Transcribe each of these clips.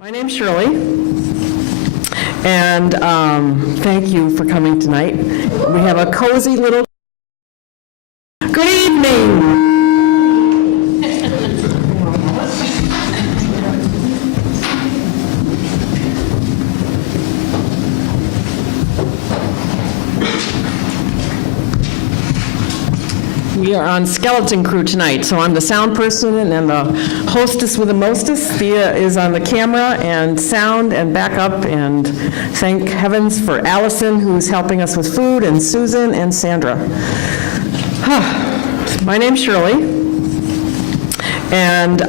My name's Shirley, and thank you for coming tonight. We have a cozy little... Good evening! We are on skeleton crew tonight, so I'm the sound person and the hostess with the mostest. Thea is on the camera and sound and backup, and thank heavens for Allison, who's helping us with food, and Susan and Sandra. My name's Shirley, and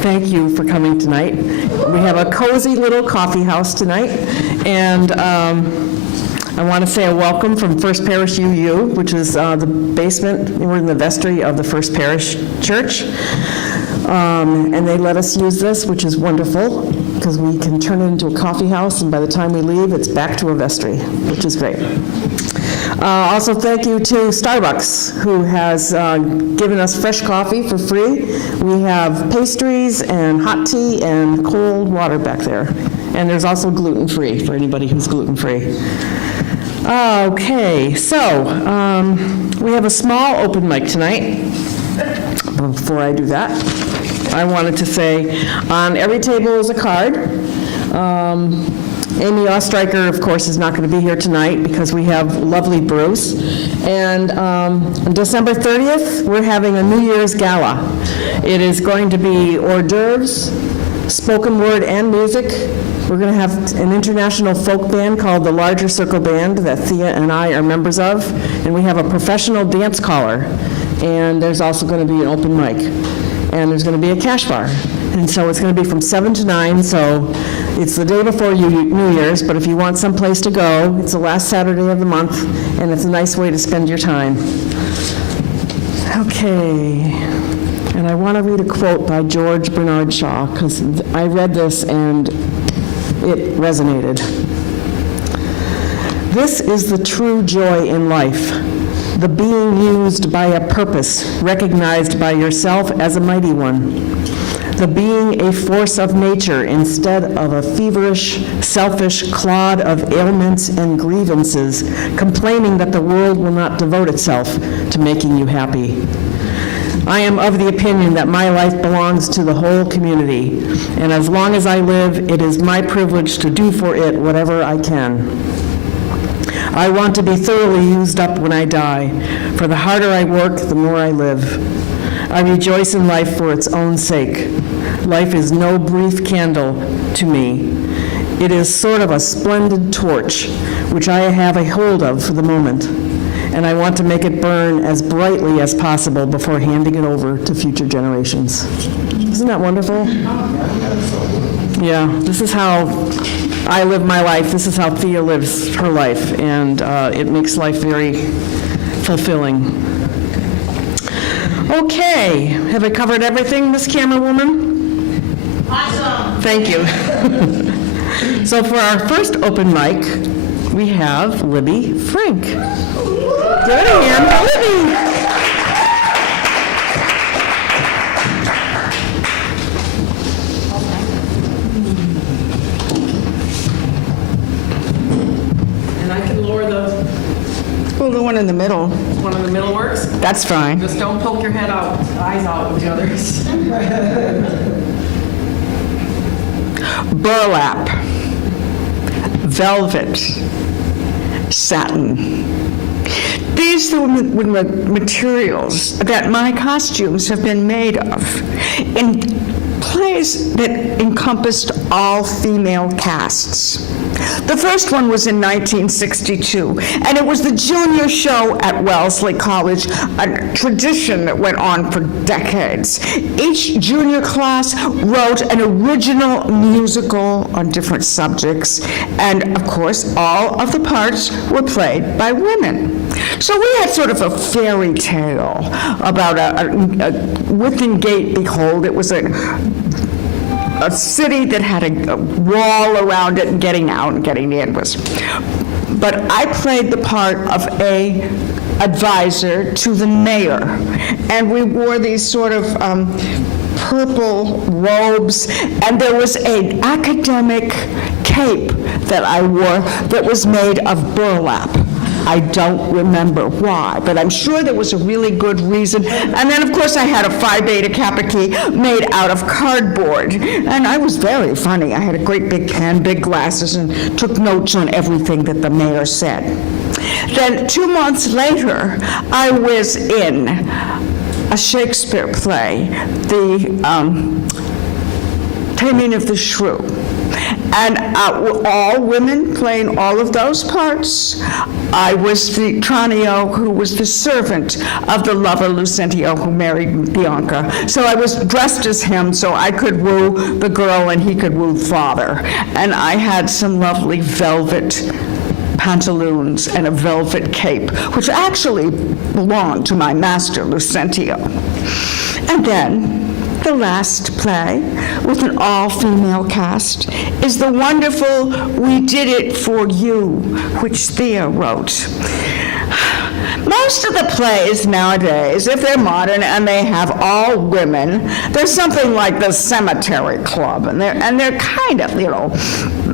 thank you for coming tonight. We have a cozy little coffee house tonight, and I want to say a welcome from First Parish UU, which is the basement. We're in the vestry of the First Parish Church. And they let us use this, which is wonderful, because we can turn it into a coffee house, and by the time we leave, it's back to a vestry, which is great. Also, thank you to Starbucks, who has given us fresh coffee for free. We have pastries and hot tea and cold water back there. And there's also gluten-free for anybody who's gluten-free. Okay, so we have a small open mic tonight. Before I do that, I wanted to say on every table is a card. Amy Ostreicher, of course, is not going to be here tonight because we have lovely Bruce. And on December 30th, we're having a New Year's gala. It is going to be hors d'oeuvres, spoken word, and music. We're going to have an international folk band called the Larger Circle Band that Thea and I are members of, and we have a professional dance caller, and there's also going to be an open mic, and there's going to be a cash bar, and so it's going to be from 7 to 9, so it's the day before New Year's, but if you want someplace to go, it's the last Saturday of the month, and it's a nice way to spend your time. Okay. And I want to read a quote by George Bernard Shaw, because I read this and it resonated. This is the true joy in life, the being used by a purpose, recognized by yourself as a mighty one, the being a force of nature instead of a feverish, selfish clod of ailments and grievances, complaining that the world will not devote itself to making you happy. I am of the opinion that my life belongs to the whole community, and as long as I live, it is my privilege to do for it whatever I can. I want to be thoroughly used up when I die, for the harder I work, the more I live. I rejoice in life for its own sake. Life is no brief candle to me. It is sort of a splendid torch, which I have a hold of for the moment, and I want to make it burn as brightly as possible before handing it over to future generations. Isn't that wonderful? Yeah, this is how I live my life. This is how Thea lives her life, and it makes life very fulfilling. Okay, have I covered everything, Miss Camera Woman? Awesome. Thank you. So for our first open mic, we have Libby Frank. Good hand, Libby. And I can lower the... Well, the one in the middle. One in the middle works? That's fine. Just don't poke your head out, eyes out with the others. Burlap, velvet, satin. These are the materials that my costumes have been made of in plays that encompassed all female casts. The first one was in 1962, and it was the junior show at Wellesley College, a tradition that went on for decades. Each junior class wrote an original musical on different subjects, and of course, all of the parts were played by women. So we had sort of a fairy tale about a Within Gate, behold, it was a city that had a wall around it, and getting out and getting in was. But I played the part of a advisor to the mayor, and we wore these sort of purple robes, and there was an academic cape that I wore that was made of burlap. I don't remember why, but I'm sure there was a really good reason. And then, of course, I had a Phi Beta Kappa key made out of cardboard. And I was very funny. I had a great big pen, big glasses, and took notes on everything that the mayor said. Then 2 months later, I was in a Shakespeare play, the Taming of the Shrew. And all women playing all of those parts. I was the Tranio, who was the servant of the lover Lucentio, who married Bianca. So I was dressed as him so I could woo the girl and he could woo father. And I had some lovely velvet pantaloons and a velvet cape, which actually belonged to my master, Lucentio. And then the last play, with an all-female cast, is the wonderful We Did It For You, which Thea wrote. Most of the plays nowadays, if they're modern and they have all women, there's something like the Cemetery Club, and they're kind of,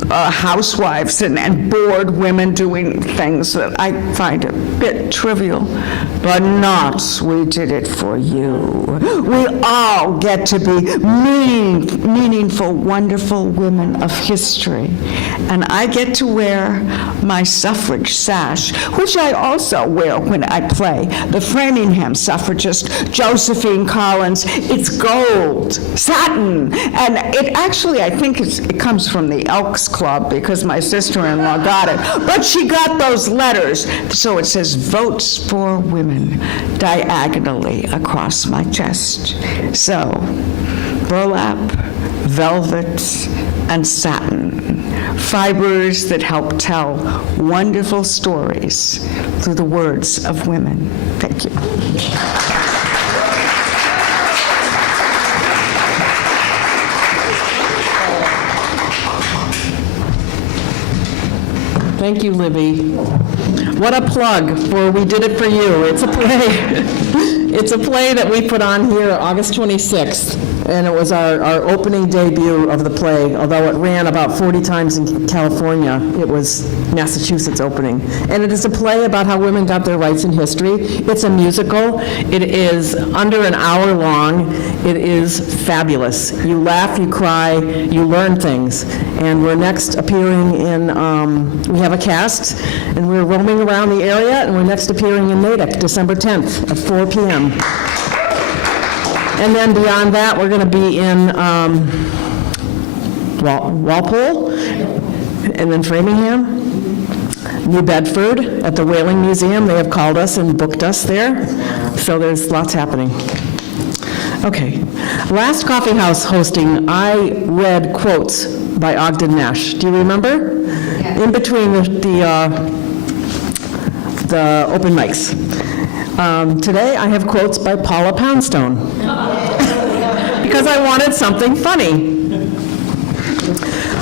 housewives and bored women doing things that I find a bit trivial, but not We Did It For You. We all get to be meaningful, wonderful women of history, and I get to wear my suffrage sash, which I also wear when I play the Framingham suffragist Josephine Collins. It's gold, satin, and it actually, I think it comes from the Elks Club because my sister-in-law got it. But she got those letters, so it says Votes for Women diagonally across my chest. So, burlap, velvet, and satin, fibers that help tell wonderful stories through the words of women. Thank you. Thank you, Libby. What a plug for We Did It For You. It's a play. It's a play that we put on here August 26th, and it was our opening debut of the play, although it ran about 40 times in California. It was Massachusetts opening. And it is a play about how women got their rights in history. It's a musical. It is under an hour long. It is fabulous. You laugh, you cry, you learn things. And we're next appearing in, we have a cast, and we're roaming around the area, and we're next appearing in Natick, December 10th at 4 p.m. And then beyond that, we're going to be in Walpole, and then Framingham, New Bedford, at the Whaling Museum. They have called us and booked us there, so there's lots happening. Okay, last Coffeehouse hosting, I read quotes by Ogden Nash. Do you remember? Yeah. In between the open mics. Today, I have quotes by Paula Poundstone, because I wanted something funny.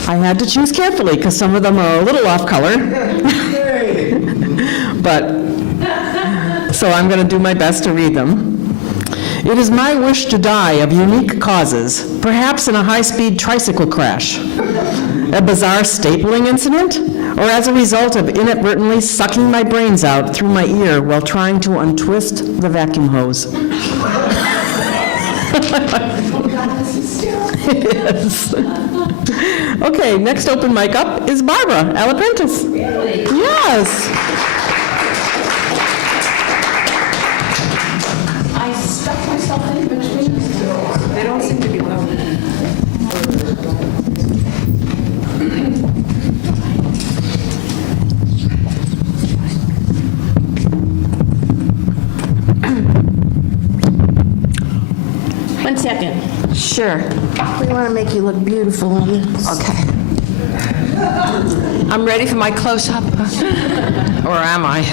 I had to choose carefully, because some of them are a little off color. So I'm going to do my best to read them. It is my wish to die of unique causes, perhaps in a high-speed tricycle crash, a bizarre stapling incident, or as a result of inadvertently sucking my brains out through my ear while trying to untwist the vacuum hose. Yes. Okay, next open mic up is Barbara Alapentis. Really? Yes. I stuck myself in between. They don't seem to be loud. 1 second. Sure. We want to make you look beautiful on this. Okay. I'm ready for my close-up. Or am I?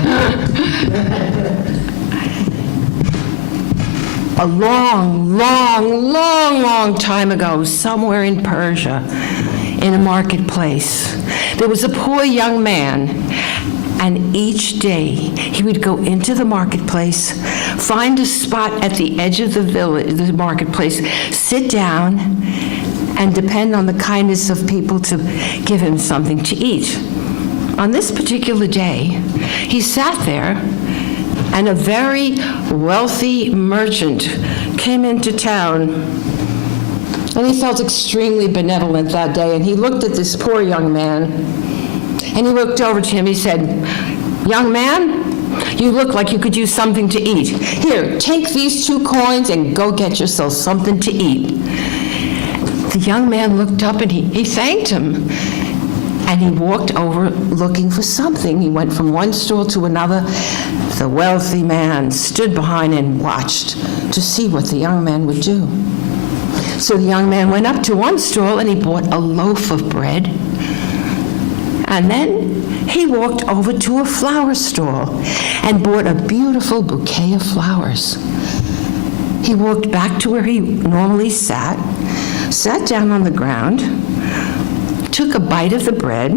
A long time ago, somewhere in Persia, in a marketplace, there was a poor young man, And each day, he would go into the marketplace, find a spot at the edge of the marketplace, sit down, and depend on the kindness of people to give him something to eat. On this particular day, he sat there, and a very wealthy merchant came into town, and he felt extremely benevolent that day, and he looked at this poor young man, and he looked over to him. He said, "Young man, you look like you could use something to eat. Here, take these 2 coins and go get yourself something to eat." The young man looked up and he thanked him, and he walked over looking for something. He went from one stall to another. The wealthy man stood behind and watched to see what the young man would do. So the young man went up to one stall and he bought a loaf of bread. And then he walked over to a flower stall and bought a beautiful bouquet of flowers. He walked back to where he normally sat down on the ground, took a bite of the bread,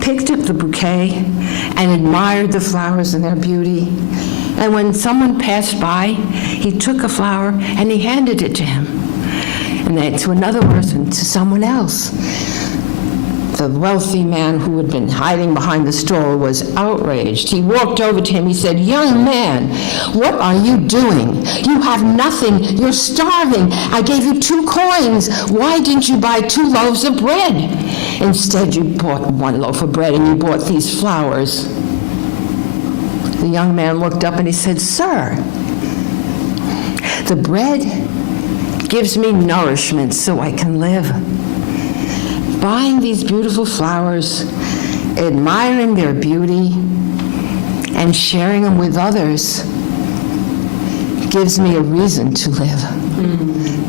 picked up the bouquet, and admired the flowers and their beauty. And when someone passed by, he took a flower and he handed it to him. And then to another person, to someone else. The wealthy man who had been hiding behind the stall was outraged. He walked over to him. He said, "Young man, what are you doing? You have nothing. You're starving. I gave you 2 coins. Why didn't you buy 2 loaves of bread? Instead, you bought 1 loaf of bread and you bought these flowers." The young man looked up and he said, "Sir, the bread gives me nourishment so I can live. Buying these beautiful flowers, admiring their beauty, and sharing them with others gives me a reason to live."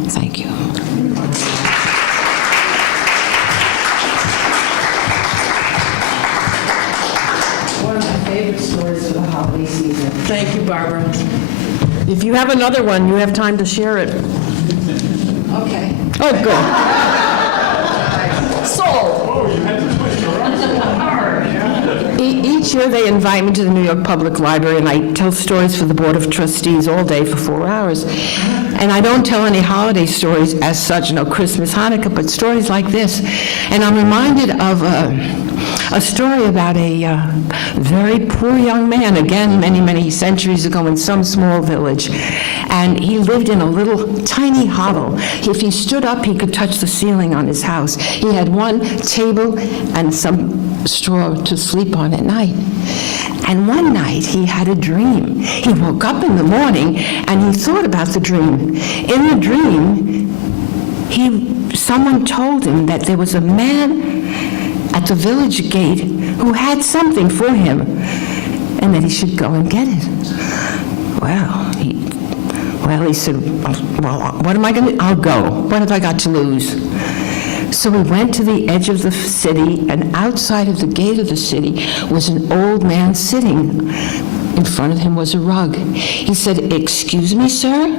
Thank you. One of my favorite stories for the holiday season. Thank you, Barbara. If you have another one, you have time to share it. Okay. Oh, good. Each year they invite me to the New York Public Library and I tell stories for the Board of Trustees all day for 4 hours. And I don't tell any holiday stories as such, no Christmas, Hanukkah, but stories like this. And I'm reminded of a story about a very poor young man, again, many, many centuries ago in some small village. And he lived in a little tiny hovel. If he stood up, he could touch the ceiling on his house. He had 1 table and some straw to sleep on at night. And one night he had a dream. He woke up in the morning and he thought about the dream. In the dream, someone told him that there was a man at the village gate who had something for him and that he should go and get it. He said, well, what am I going to, I'll go. What have I got to lose? So he went to the edge of the city, and outside of the gate of the city was an old man sitting. In front of him was a rug. He said, "Excuse me, sir,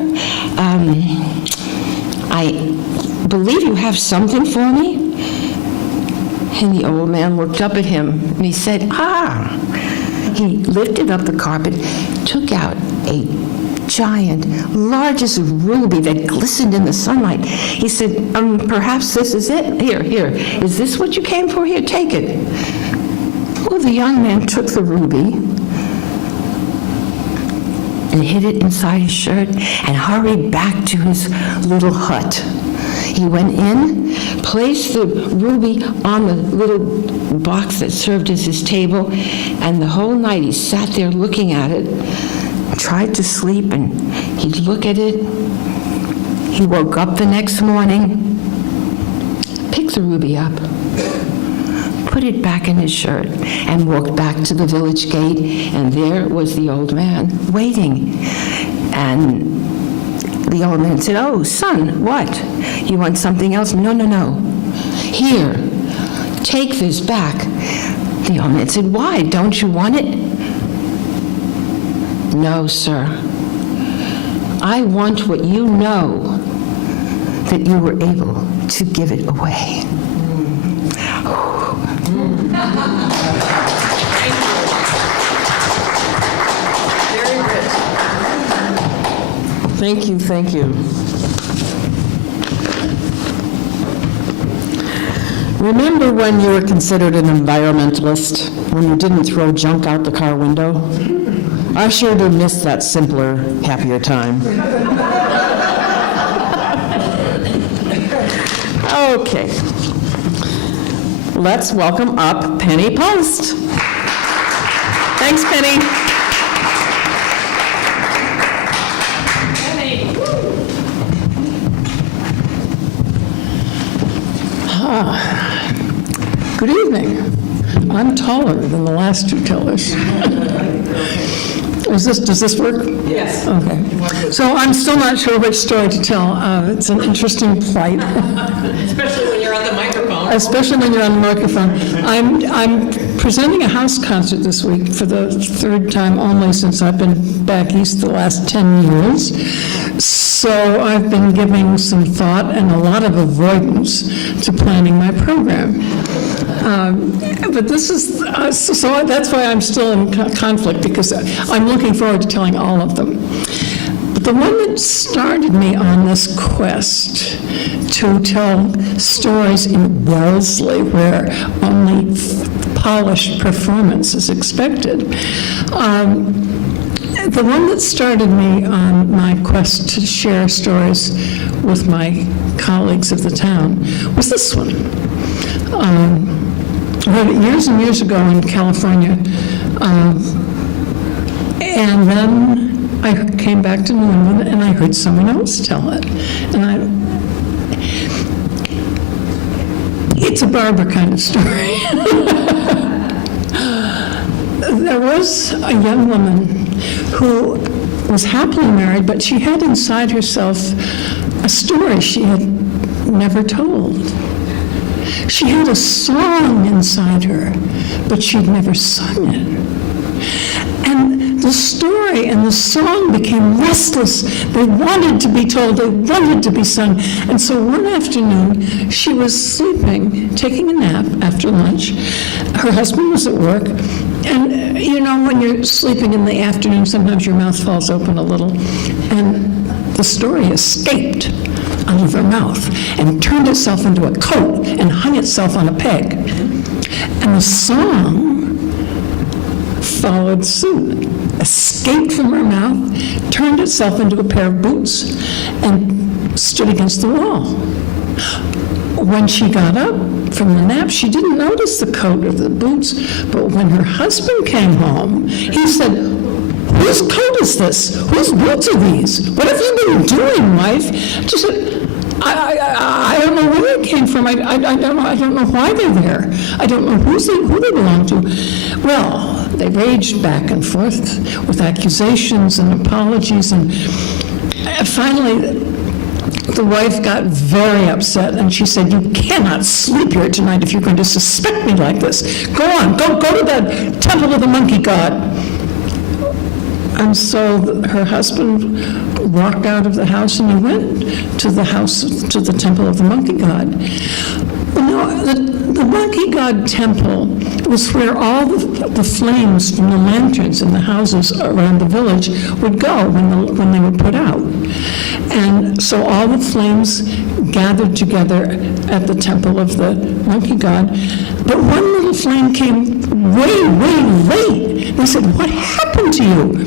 I believe you have something for me?" And the old man looked up at him, and he said, He lifted up the carpet, took out a giant, largest ruby that glistened in the sunlight. He said, "Perhaps this is it. Here, is this what you came for? Here, take it." Well, the young man took the ruby and hid it inside his shirt and hurried back to his little hut. He went in, placed the ruby on the little box that served as his table, and the whole night he sat there looking at it, tried to sleep, and he'd look at it. He woke up the next morning, picked the ruby up, put it back in his shirt, and walked back to the village gate, and there was the old man waiting. And the old man said, "Oh, son, what? You want something else?" No. Here, take this back." The old man said, "Why? Don't you want it?" "No, sir. I want what you know, that you were able to give it away." Thank you. Thank you, thank you. Remember when you were considered an environmentalist, when you didn't throw junk out the car window? I sure do miss that simpler, happier time. Okay. Let's welcome up Penny Post. Thanks, Penny. Good evening. I'm taller than the last two tellers. Does this work? Yes. Okay. So I'm still not sure which story to tell. It's an interesting plight. Especially when you're on the microphone. Especially when you're on the microphone. I'm presenting a house concert this week for the third time only since I've been back east the last 10 years. So I've been giving some thought and a lot of avoidance to planning my program. But this is, so that's why I'm still in conflict, because I'm looking forward to telling all of them. But the one that started me on this quest to tell stories in Wellesley, where only polished performance is expected, the one that started me on my quest to share stories with my colleagues of the town was this one. I heard it years and years ago in California, and then I came back to New England and I heard someone else tell it. And it's a Barbara kind of story. There was a young woman who was happily married, but she had inside herself a story she had never told. She had a song inside her, but she'd never sung it. And the story and the song became restless. They wanted to be told, they wanted to be sung. And so one afternoon, she was sleeping, taking a nap after lunch. Her husband was at work. And you know, when you're sleeping in the afternoon, sometimes your mouth falls open a little. And the story escaped out of her mouth and turned itself into a coat and hung itself on a peg. And the song followed suit, escaped from her mouth, turned itself into a pair of boots, and stood against the wall. When she got up from the nap, she didn't notice the coat or the boots, but when her husband came home, he said, "Whose coat is this? Whose boots are these? What have you been doing, wife?" She said, I don't know where it came from. I don't know why they're there. I don't know who they belong to. Well, they raged back and forth with accusations and apologies, and finally the wife got very upset, and she said, "You cannot sleep here tonight if you're going to suspect me like this. Go on, go to the temple of the monkey god." And so her husband walked out of the house and he went to the house, to the temple of the monkey god. Well, no, the monkey god temple was where all the flames from the lanterns in the houses around the village would go when they were put out. And so all the flames gathered together at the temple of the monkey god. But one little flame came way late. They said, "What happened to you?"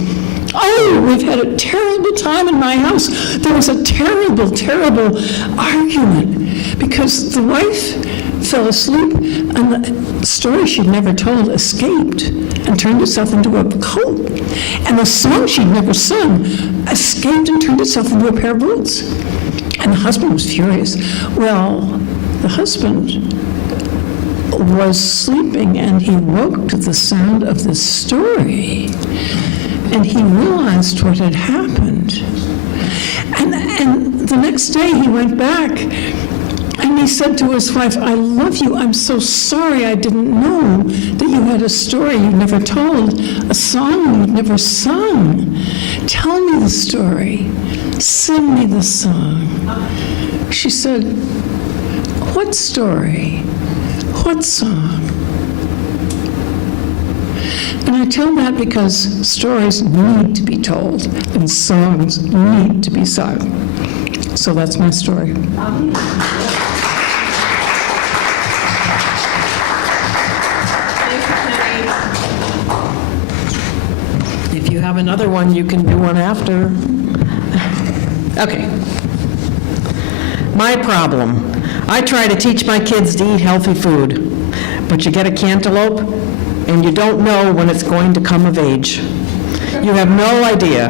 "Oh, we've had a terrible time in my house. There was a terrible argument because the wife fell asleep and the story she'd never told escaped and turned itself into a coat. And the song she'd never sung escaped and turned itself into a pair of boots." And the husband was furious. Well, the husband was sleeping and he woke to the sound of this story. And he realized what had happened. And the next day he went back and he said to his wife, "I love you. I'm so sorry I didn't know that you had a story you'd never told, a song you'd never sung. Tell me the story. Sing me the song." She said, "What story? What song?" And I tell that because stories need to be told and songs need to be sung. So that's my story. If you have another one, you can do one after. Okay. My problem. I try to teach my kids to eat healthy food, but you get a cantaloupe, and you don't know when it's going to come of age. You have no idea.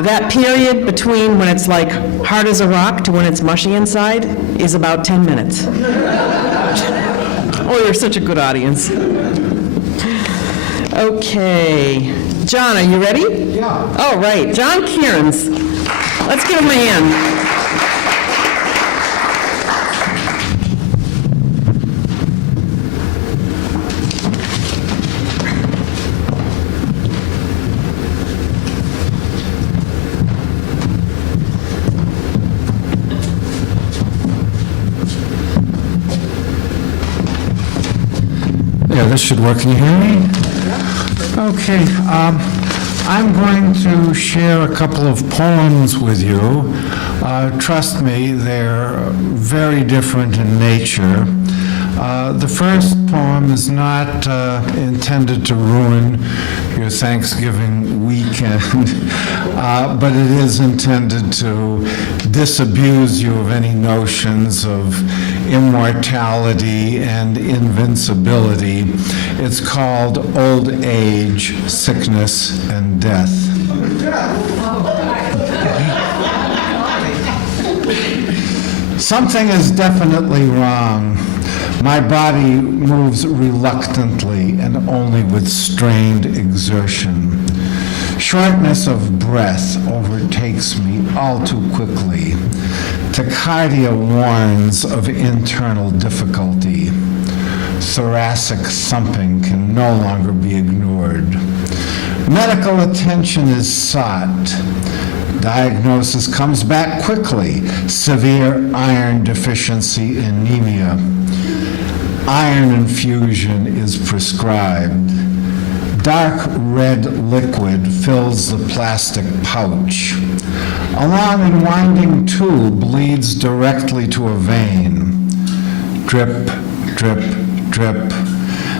That period between when it's like hard as a rock to when it's mushy inside is about 10 minutes. Oh, you're such a good audience. Okay. John, are you ready? Yeah. Oh, right. John Kierans. Let's give him a hand. Yeah, this should work. Can you hear me? Okay. I'm going to share a couple of poems with you. Trust me, they're very different in nature. The first poem is not intended to ruin your Thanksgiving weekend, but it is intended to disabuse you of any notions of immortality and invincibility. It's called Old Age, Sickness, and Death. Something is definitely wrong. My body moves reluctantly and only with strained exertion. Shortness of breath overtakes me all too quickly. Tachycardia warns of internal difficulty. Thoracic thumping can no longer be ignored. Medical attention is sought. Diagnosis comes back quickly. Severe iron deficiency anemia. Iron infusion is prescribed. Dark red liquid fills the plastic pouch. A long and winding tube leads directly to a vein. Drip, drip, drip.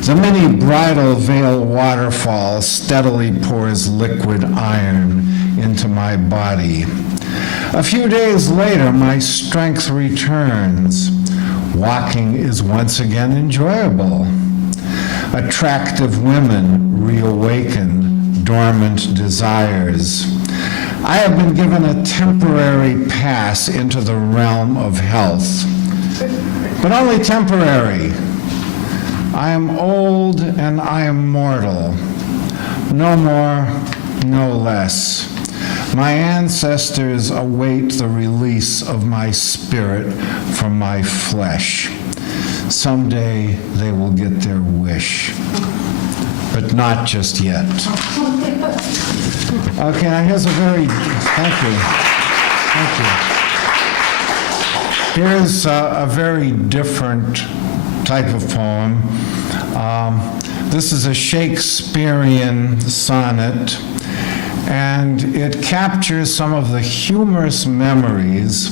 The mini bridal veil waterfall steadily pours liquid iron into my body. A few days later, my strength returns. Walking is once again enjoyable. Attractive women reawaken dormant desires. I have been given a temporary pass into the realm of health, but only temporary. I am old and I am mortal. No more, no less. My ancestors await the release of my spirit from my flesh. Someday they will get their wish, but not just yet. Okay, now here's a very, thank you. Here's a very different type of poem. This is a Shakespearean sonnet, and it captures some of the humorous memories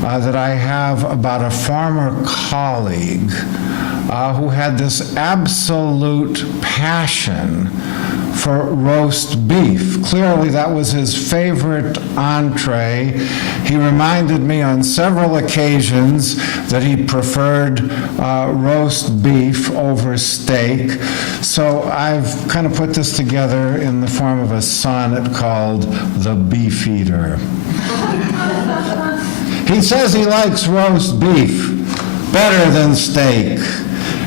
that I have about a former colleague who had this absolute passion for roast beef. Clearly, that was his favorite entree. He reminded me on several occasions that he preferred roast beef over steak. So I've kind of put this together in the form of a sonnet called The Beef Eater. He says he likes roast beef better than steak.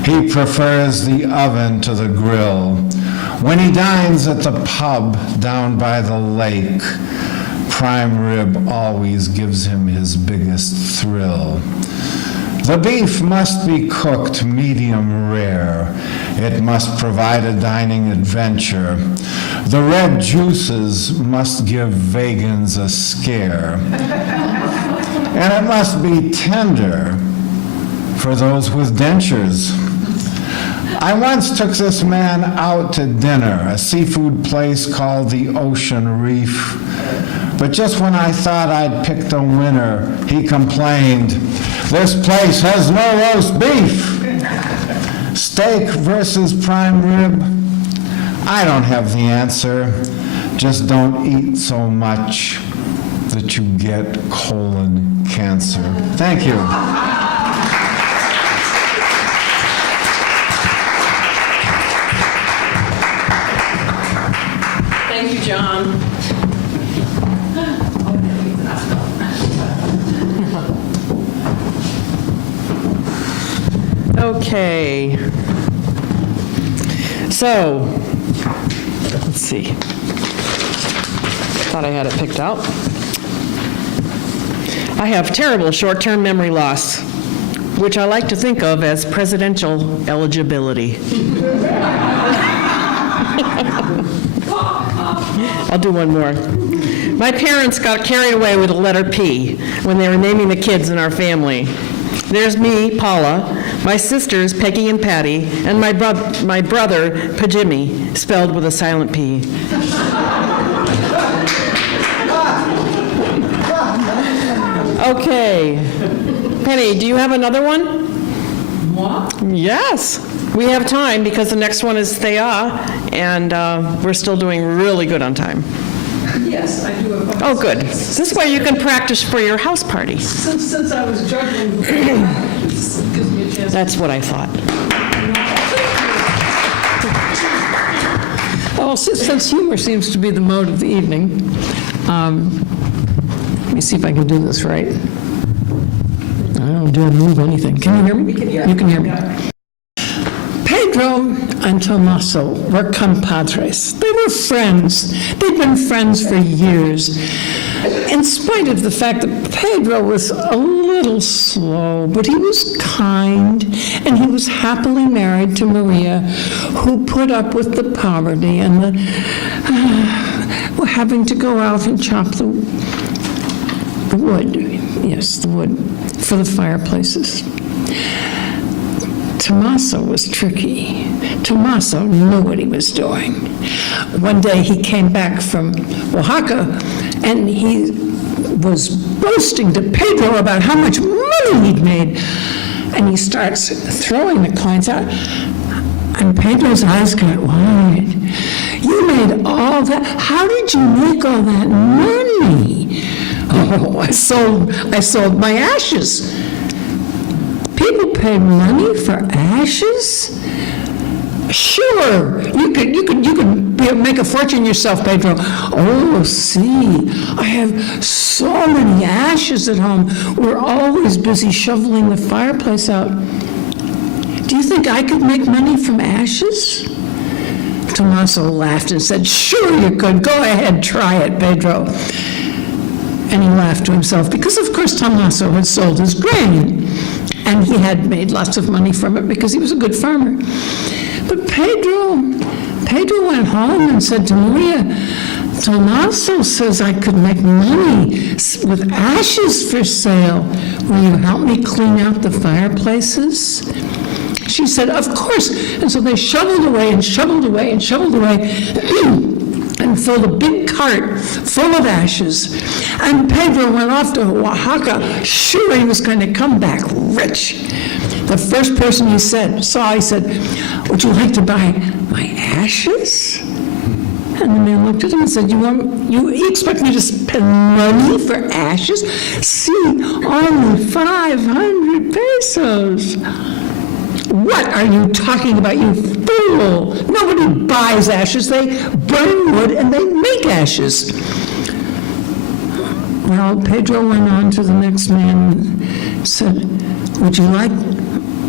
He prefers the oven to the grill. When he dines at the pub down by the lake, prime rib always gives him his biggest thrill. The beef must be cooked medium rare. It must provide a dining adventure. The red juices must give vegans a scare. And it must be tender for those with dentures. I once took this man out to dinner, a seafood place called the Ocean Reef. But just when I thought I'd picked a winner, he complained, "This place has no roast beef." Steak versus prime rib? I don't have the answer. Just don't eat so much that you get colon cancer. Thank you. Thank you, John. Okay. So, let's see. Thought I had it picked out. I have terrible short-term memory loss, which I like to think of as presidential eligibility. I'll do one more. My parents got carried away with the letter P when they were naming the kids in our family. There's me, Paula, my sisters, Peggy and Patty, and my brother, Pajimmy, spelled with a silent P. Okay. Penny, do you have another one? What? Yes. We have time because the next one is Thea, and we're still doing really good on time. Yes, I do have. Oh, good. This way you can practice for your house party. Since I was juggling before, this gives me a chance. That's what I thought. Oh, since humor seems to be the mode of the evening, let me see if I can do this right. I don't dare move anything. Can you hear me? You can hear me. Pedro and Tomaso were compadres. They were friends. They'd been friends for years. In spite of the fact that Pedro was a little slow, but he was kind, and he was happily married to Maria, who put up with the poverty and the having to go out and chop the wood. Yes, the wood for the fireplaces. Tommaso was tricky. Tommaso knew what he was doing. One day he came back from Oaxaca and he was boasting to Pedro about how much money he'd made. And he starts throwing the coins out. And Pedro's eyes got wide. You made all that? How did you make all that money? Oh, I sold my ashes. People pay money for ashes? Sure, you could make a fortune yourself, Pedro. Oh, see, I have so many ashes at home. We're always busy shoveling the fireplace out. Do you think I could make money from ashes? Tommaso laughed and said, sure you could. Go ahead, try it, Pedro. And he laughed to himself because, of course, Tommaso had sold his grain. And he had made lots of money from it because he was a good farmer. But Pedro went home and said to Maria, Tommaso says I could make money with ashes for sale. Will you help me clean out the fireplaces? She said, of course. And so they shoveled away and shoveled away and shoveled away and filled a big cart full of ashes. And Pedro went off to Oaxaca, sure he was going to come back rich. The first person he saw, would you like to buy my ashes? And the man looked at him and said, you expect me to spend money for ashes? See, only 500 pesos. What are you talking about, you fool? Nobody buys ashes. They burn wood and they make ashes. Well, Pedro went on to the next man and said, would you like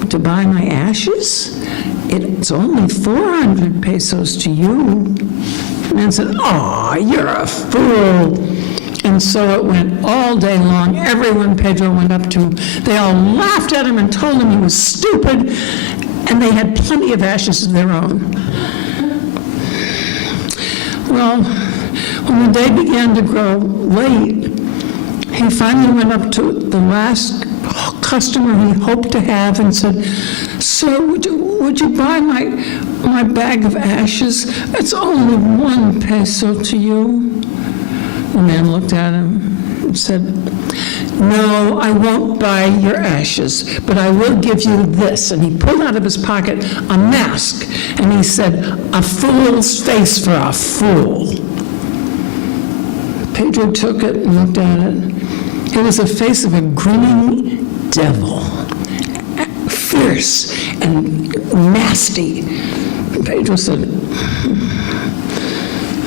to buy my ashes? It's only 400 pesos to you. The man said, oh, you're a fool. And so it went all day long. Everyone Pedro went up to, they all laughed at him and told him he was stupid, and they had plenty of ashes of their own. Well, when the day began to grow late, he finally went up to the last customer he hoped to have and said, "Sir, would you buy my bag of ashes? It's only 1 peso to you." The man looked at him and said, "No, I won't buy your ashes, but I will give you this." And he pulled out of his pocket a mask, and he said, "A fool's face for a fool." Pedro took it and looked at it. It was the face of a grinning devil, fierce and nasty. Pedro said,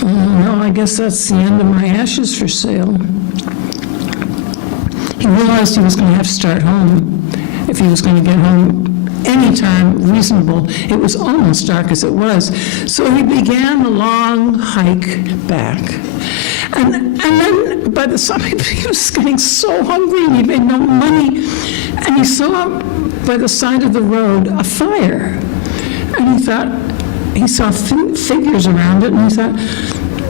"No, I guess that's the end of my ashes for sale." He realized he was going to have to start home if he was going to get home anytime reasonable. It was almost dark as it was. So he began the long hike back. And then by the time he was getting so hungry and he made no money, and he saw by the side of the road a fire. And he thought, he saw figures around it, and he thought,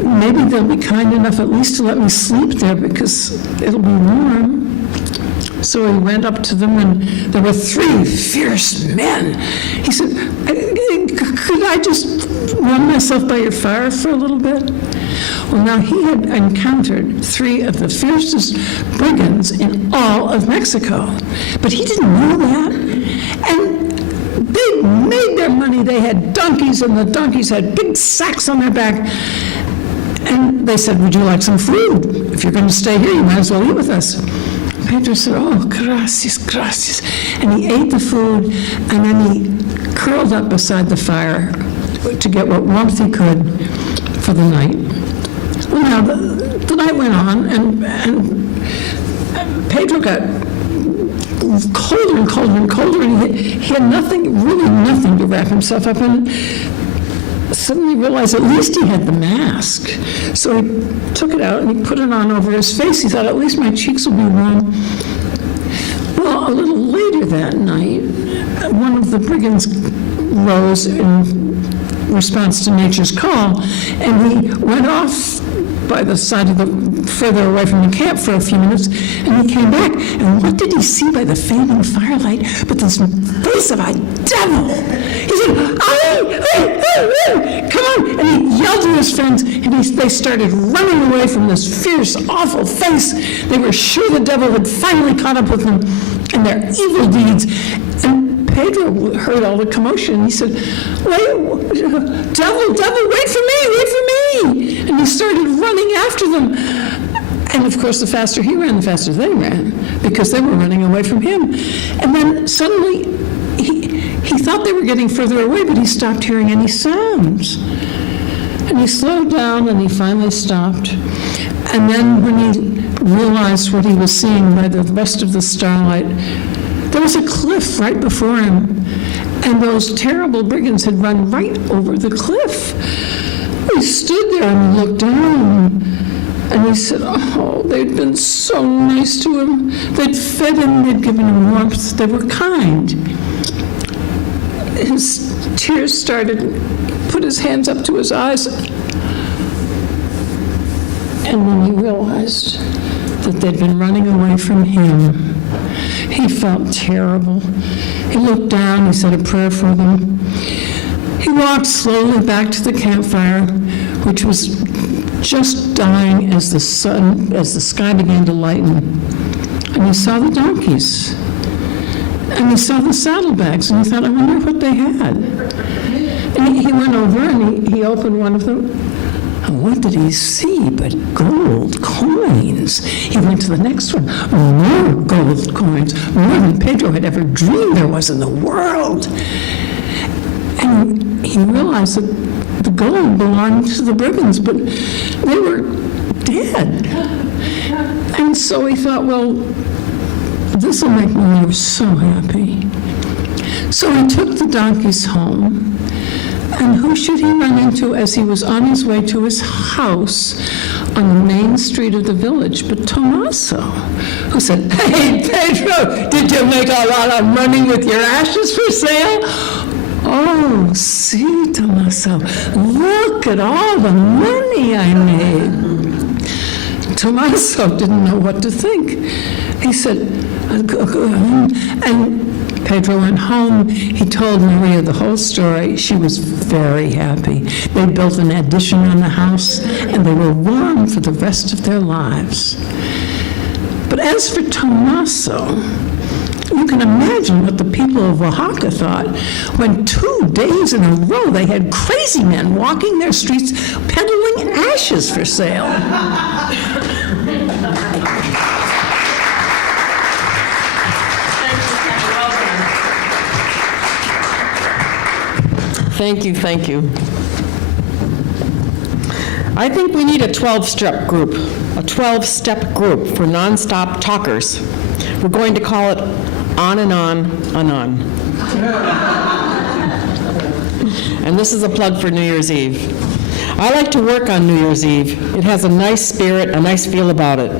maybe they'll be kind enough at least to let me sleep there because it'll be warm. So he went up to them, and there were 3 fierce men. He said, "Could I just warm myself by your fire for a little bit?" Well, now he had encountered 3 of the fiercest brigands in all of Mexico, but he didn't know that. And they made their money. They had donkeys, and the donkeys had big sacks on their back. And they said, "Would you like some food? If you're going to stay here, you might as well eat with us." Pedro said, "Oh, gracias, gracias." And he ate the food, and then he curled up beside the fire to get what warmth he could for the night. Well, now, the night went on, and Pedro got colder and colder and colder, and he had nothing, really nothing to wrap himself up in. Suddenly realized at least he had the mask. So he took it out and he put it on over his face. He thought, at least my cheeks will be warm. Well, a little later that night, one of the brigands rose in response to nature's call, and he went off by the side of the, further away from the camp for a few minutes, and he came back, and what did he see by the fading firelight but this face of a devil? He said, "Come on!" And he yelled to his friends, and they started running away from this fierce, awful face. They were sure the devil had finally caught up with them and their evil deeds. And Pedro heard all the commotion. He said, "Wait, devil, wait for me, wait for me!" And he started running after them. And of course, the faster he ran, the faster they ran, because they were running away from him. And then suddenly, he thought they were getting further away, but he stopped hearing any sounds. And he slowed down, and he finally stopped. And then when he realized what he was seeing by the rest of the starlight, there was a cliff right before him, and those terrible brigands had run right over the cliff. He stood there and looked down, and he said, oh, they'd been so nice to him. They'd fed him, they'd given him warmth, they were kind. His tears started, put his hands up to his eyes, and when he realized that they'd been running away from him, he felt terrible. He looked down, he said a prayer for them. He walked slowly back to the campfire, which was just dying as the sky began to lighten. And he saw the donkeys. And he saw the saddlebags, and he thought, I wonder what they had. And he went over and he opened one of them. And what did he see but gold coins? He went to the next one. More gold coins, more than Pedro had ever dreamed there was in the world. And he realized that the gold belonged to the brigands, but they were dead. And so he thought, well, this will make me so happy. So he took the donkeys home. And who should he run into as he was on his way to his house on the main street of the village but Tomaso, who said, Hey, Pedro, did you make a lot of money with your ashes for sale? Oh, see, Tomaso, look at all the money I made. Tomaso didn't know what to think. He said, and Pedro went home, he told Maria the whole story. She was very happy. They built an addition on the house, and they were warm for the rest of their lives. But as for Tommaso, you can imagine what the people of Oaxaca thought when 2 days in a row they had crazy men walking their streets peddling ashes for sale. Thank you, thank you. I think we need a 12-step group, a 12-step group for nonstop talkers. We're going to call it On and On and On. And this is a plug for New Year's Eve. I like to work on New Year's Eve. It has a nice spirit, a nice feel about it.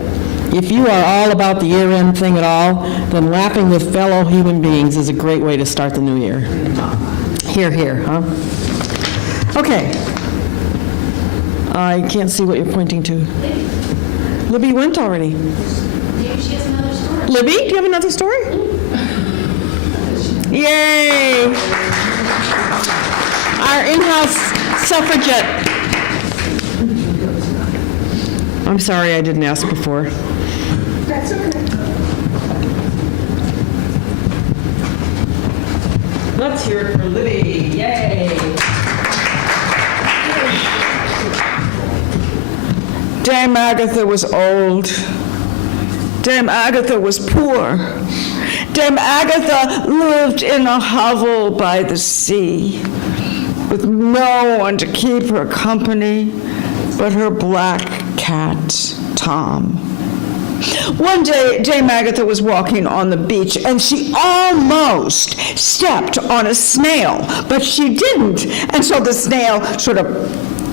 If you are all about the year-end thing at all, then laughing with fellow human beings is a great way to start the new year. Hear, hear, huh? Okay. I can't see what you're pointing to. Libby went already. Maybe she has another story. Libby, do you have another story? Yay! Our in-house suffragette. I'm sorry I didn't ask before. That's okay. Let's hear it for Libby. Yay! Dame Agatha was old. Dame Agatha was poor. Dame Agatha lived in a hovel by the sea, with no one to keep her company but her black cat, Tom. One day, Dame Agatha was walking on the beach, and she almost stepped on a snail, but she didn't. And so the snail sort of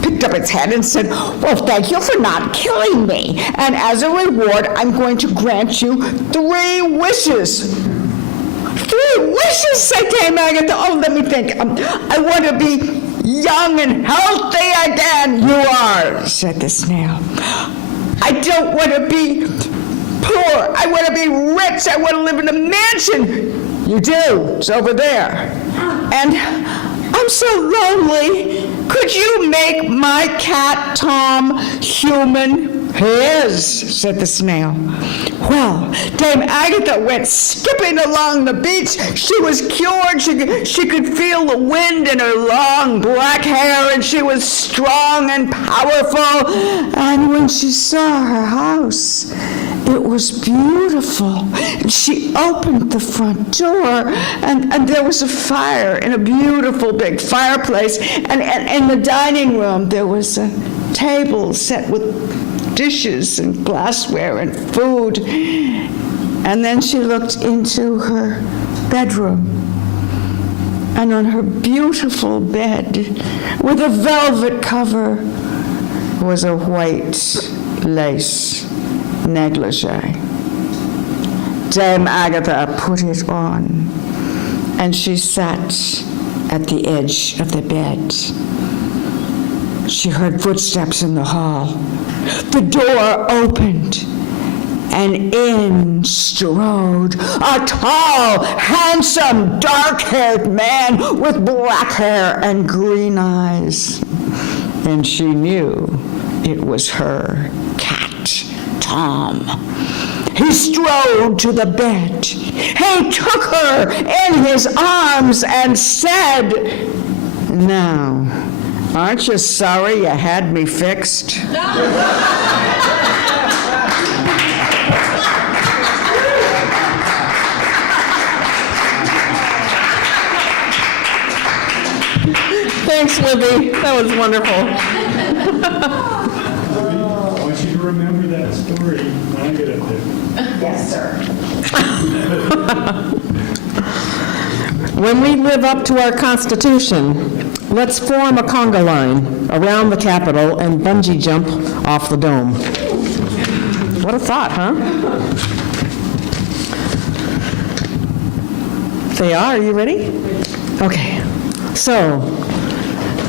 picked up its head and said, "Well, thank you for not killing me. And as a reward, I'm going to grant you 3 wishes." 3 wishes, said Dame Agatha. Oh, let me think. I want to be young and healthy again. You are, said the snail. I don't want to be poor. I want to be rich. I want to live in a mansion. You do. It's over there. And I'm so lonely. Could you make my cat, Tom, human? He is, said the snail. Well, Dame Agatha went skipping along the beach. She was cured. She could feel the wind in her long black hair, and she was strong and powerful. And when she saw her house, it was beautiful. She opened the front door, and there was a fire in a beautiful big fireplace. And in the dining room, there was a table set with dishes and glassware and food. And then she looked into her bedroom. And on her beautiful bed, with a velvet cover, was a white lace negligee. Dame Agatha put it on, and she sat at the edge of the bed. She heard footsteps in the hall. The door opened, and in strode a tall, handsome, dark-haired man with black hair and green eyes. And she knew it was her cat, Tom. He strode to the bed. He took her in his arms and said, "Now, aren't you sorry you had me fixed?" Thanks, Libby. That was wonderful. I want you to remember that story when I get up there. When we live up to our Constitution, let's form a conga line around the Capitol and bungee jump off the dome. What a thought, huh? Thea, are you ready? Okay. So,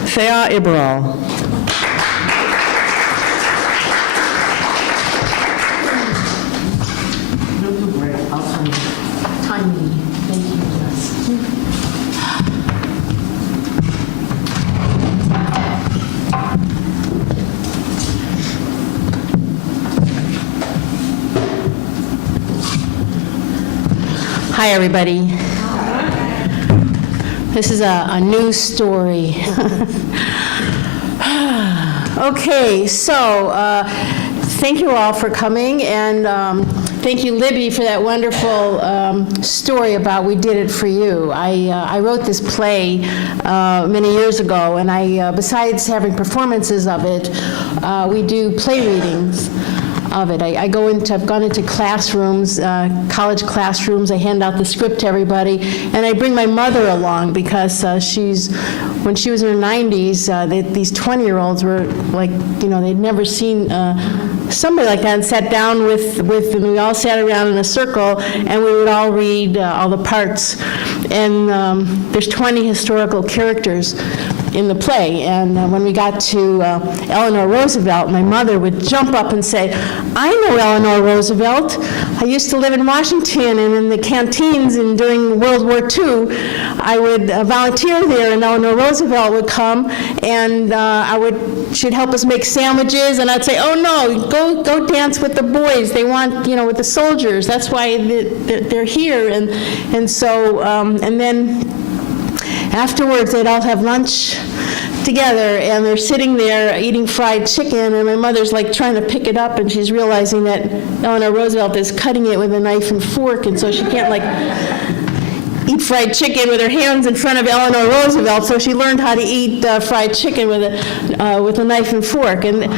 Thea Iberal. Tiny. Thank you. Hi, everybody. This is a news story. Okay, so thank you all for coming, and thank you, Libby, for that wonderful story about We Did It For You. I wrote this play many years ago, and besides having performances of it, we do play readings of it. I've gone into classrooms, college classrooms. I hand out the script to everybody, and I bring my mother along because when she was in her 90s, these 20-year-olds were like, they'd never seen somebody like that, and sat down with and we all sat around in a circle, and we would all read all the parts. And there's 20 historical characters in the play, and when we got to Eleanor Roosevelt, my mother would jump up and say, I know Eleanor Roosevelt. I used to live in Washington, and in the canteens, and during World War II, I would volunteer there, and Eleanor Roosevelt would come, and she'd help us make sandwiches, and I'd say, oh no, go dance with the boys. They want, with the soldiers. That's why they're here, and so, and then afterwards, they'd all have lunch together, and they're sitting there eating fried chicken, and my mother's like trying to pick it up, and she's realizing that Eleanor Roosevelt is cutting it with a knife and fork, and so she can't eat fried chicken with her hands in front of Eleanor Roosevelt, so she learned how to eat fried chicken with a knife and fork. And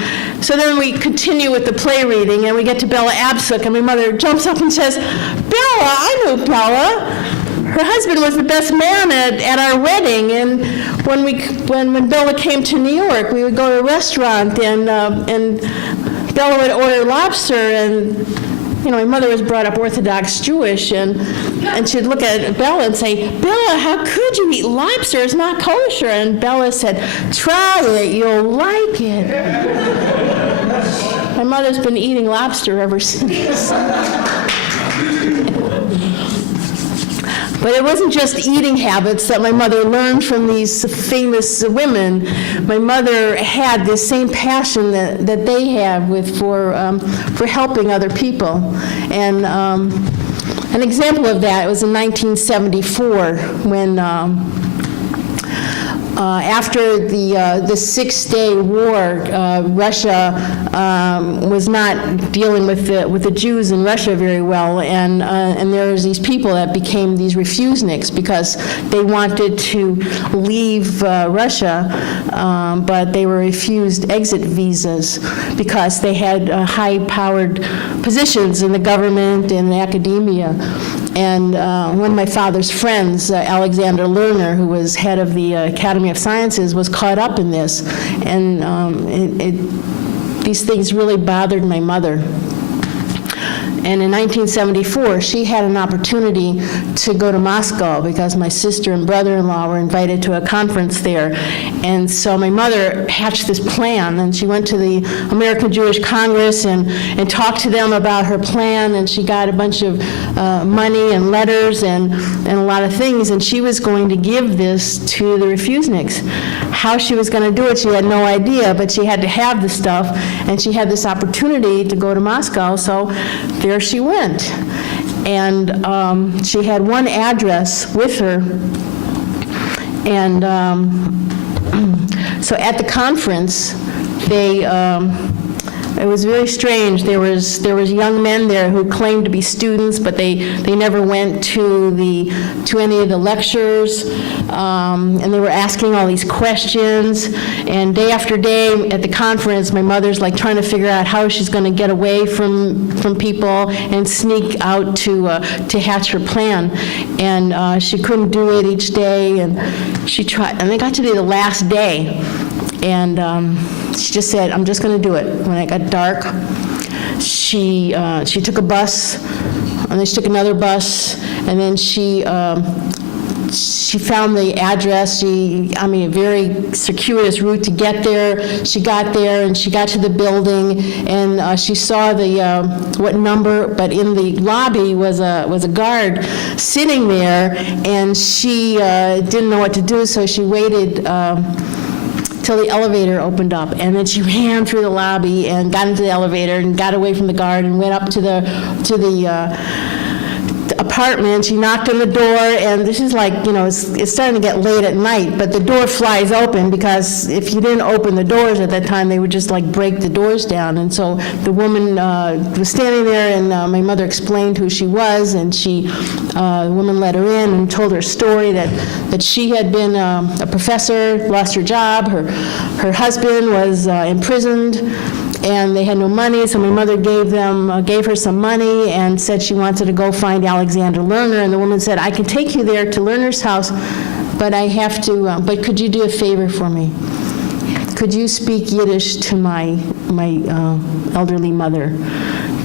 so then we continue with the play reading, and we get to Bella Absook, and my mother jumps up and says, Bella, I know Bella. Her husband was the best man at our wedding, and when Bella came to New York, we would go to a restaurant, and Bella would order lobster, and my mother was brought up Orthodox Jewish, and she'd look at Bella and say, Bella, how could you eat lobster? It's not kosher. And Bella said, try it, you'll like it. My mother's been eating lobster ever since. But it wasn't just eating habits that my mother learned from these famous women. My mother had this same passion that they have for helping other people. And an example of that was in 1974 when after the Six-Day War, Russia was not dealing with the Jews in Russia very well, and there was these people that became these refuseniks because they wanted to leave Russia, but they were refused exit visas because they had high-powered positions in the government and academia. And one of my father's friends, Alexander Lerner, who was head of the Academy of Sciences, was caught up in this. And these things really bothered my mother. And in 1974, she had an opportunity to go to Moscow because my sister and brother-in-law were invited to a conference there. And so my mother hatched this plan, and she went to the American Jewish Congress and talked to them about her plan, and she got a bunch of money and letters and a lot of things, and she was going to give this to the refuseniks. How she was going to do it, she had no idea, but she had to have the stuff, and she had this opportunity to go to Moscow, so there she went. And she had one address with her, and so at the conference, it was very strange. There was young men there who claimed to be students, but they never went to any of the lectures, and they were asking all these questions. And day after day at the conference, my mother's like trying to figure out how she's going to get away from people and sneak out to hatch her plan. And she couldn't do it each day, and she tried. And they got to be the last day, and she just said, I'm just going to do it. When it got dark, she took a bus, and then she took another bus, and then she found the address. A very circuitous route to get there. She got there, and she got to the building, and she saw what number, but in the lobby was a guard sitting there, and she didn't know what to do, so she waited till the elevator opened up, and then she ran through the lobby and got into the elevator and got away from the guard and went up to the apartment. She knocked on the door, and this is like, it's starting to get late at night, but the door flies open, because if you didn't open the doors at that time, they would just like break the doors down. And so the woman was standing there, and my mother explained who she was, and the woman let her in and told her story that she had been a professor, lost her job, her husband was imprisoned, and they had no money, so my mother gave her some money and said she wanted to go find Alexander Lerner, and the woman said, I can take you there to Lerner's house, but I have to, but could you do a favor for me? Could you speak Yiddish to my elderly mother?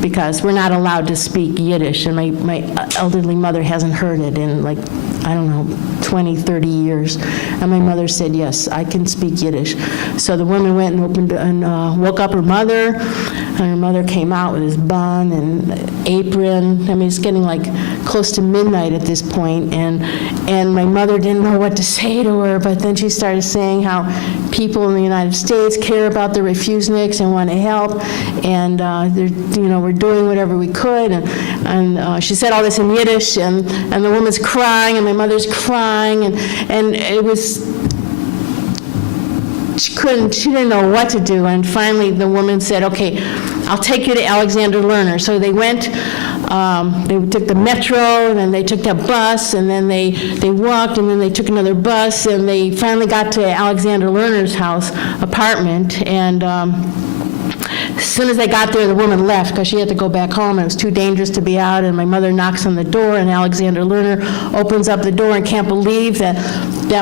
Because we're not allowed to speak Yiddish, and my elderly mother hasn't heard it in, like, I don't know, 20, 30 years. And my mother said, yes, I can speak Yiddish. So the woman went and opened and woke up her mother, and her mother came out with this bun and apron. I mean, it's getting like close to midnight at this point, and my mother didn't know what to say to her, but then she started saying how people in the United States care about the refuseniks and want to help, and we're doing whatever we could, and she said all this in Yiddish, and the woman's crying, and my mother's crying, and it was, she didn't know what to do, and finally the woman said, okay, I'll take you to Alexander Lerner. So they went, they took the metro, and then they took that bus, and then they walked, and then they took another bus, and they finally got to Alexander Lerner's apartment, and as soon as they got there, the woman left because she had to go back home. It was too dangerous to be out, and my mother knocks on the door, and Alexander Lerner opens up the door and can't believe that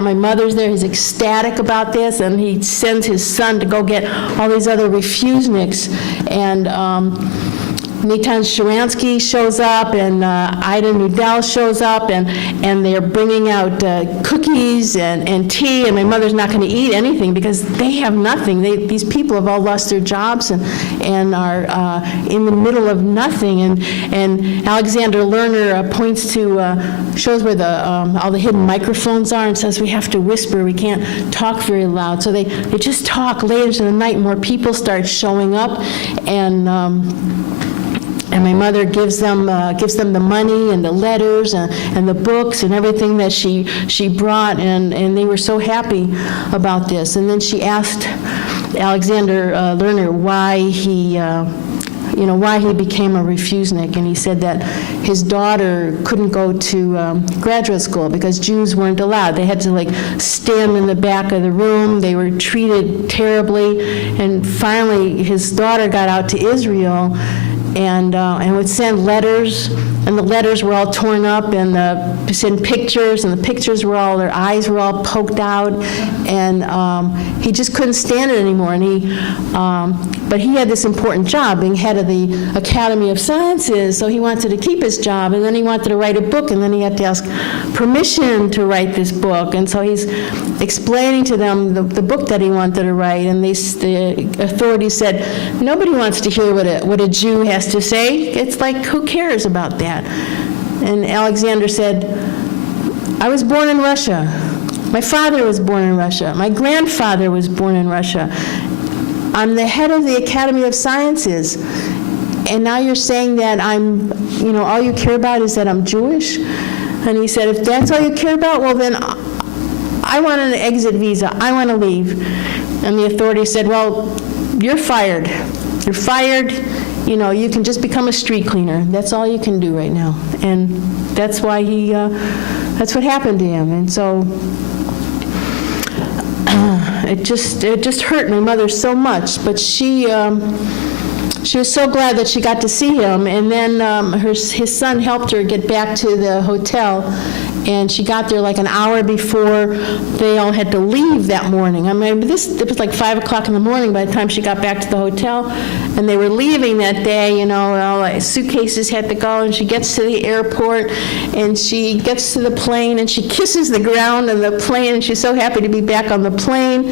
my mother's there. He's ecstatic about this, and he sends his son to go get all these other refuseniks, and Natan Sharansky shows up, and Ida Nudell shows up, and they're bringing out cookies and tea, and my mother's not going to eat anything because they have nothing. These people have all lost their jobs and are in the middle of nothing. And Alexander Lerner points to, shows where all the hidden microphones are, and says we have to whisper, we can't talk very loud. So they just talk late into the night. More people start showing up, and my mother gives them the money and the letters and the books and everything that she brought, and they were so happy about this. And then she asked Alexander Lerner why he became a refusenik, and he said that his daughter couldn't go to graduate school because Jews weren't allowed. They had to stand in the back of the room. They were treated terribly, and finally his daughter got out to Israel and would send letters, and the letters were all torn up, and send pictures, and the pictures were all, their eyes were all poked out, and he just couldn't stand it anymore. And but he had this important job, being head of the Academy of Sciences, so he wanted to keep his job, and then he wanted to write a book, and then he had to ask permission to write this book, and so he's explaining to them the book that he wanted to write, and the authorities said, nobody wants to hear what a Jew has to say. It's like, who cares about that? And Alexander said, I was born in Russia. My father was born in Russia. My grandfather was born in Russia. I'm the head of the Academy of Sciences. And now you're saying that all you care about is that I'm Jewish? And he said, if that's all you care about, well then I want an exit visa. I want to leave. And the authorities said, well, you're fired. You're fired. You can just become a street cleaner. That's all you can do right now. And that's why that's what happened to him. And so it just hurt my mother so much. But she was so glad that she got to see him. And then his son helped her get back to the hotel. And she got there like an hour before they all had to leave that morning. I mean, it was like 5 o'clock in the morning by the time she got back to the hotel. And they were leaving that day, all the suitcases had to go. And she gets to the airport, and she gets to the plane, and she kisses the ground of the plane, and she's so happy to be back on the plane.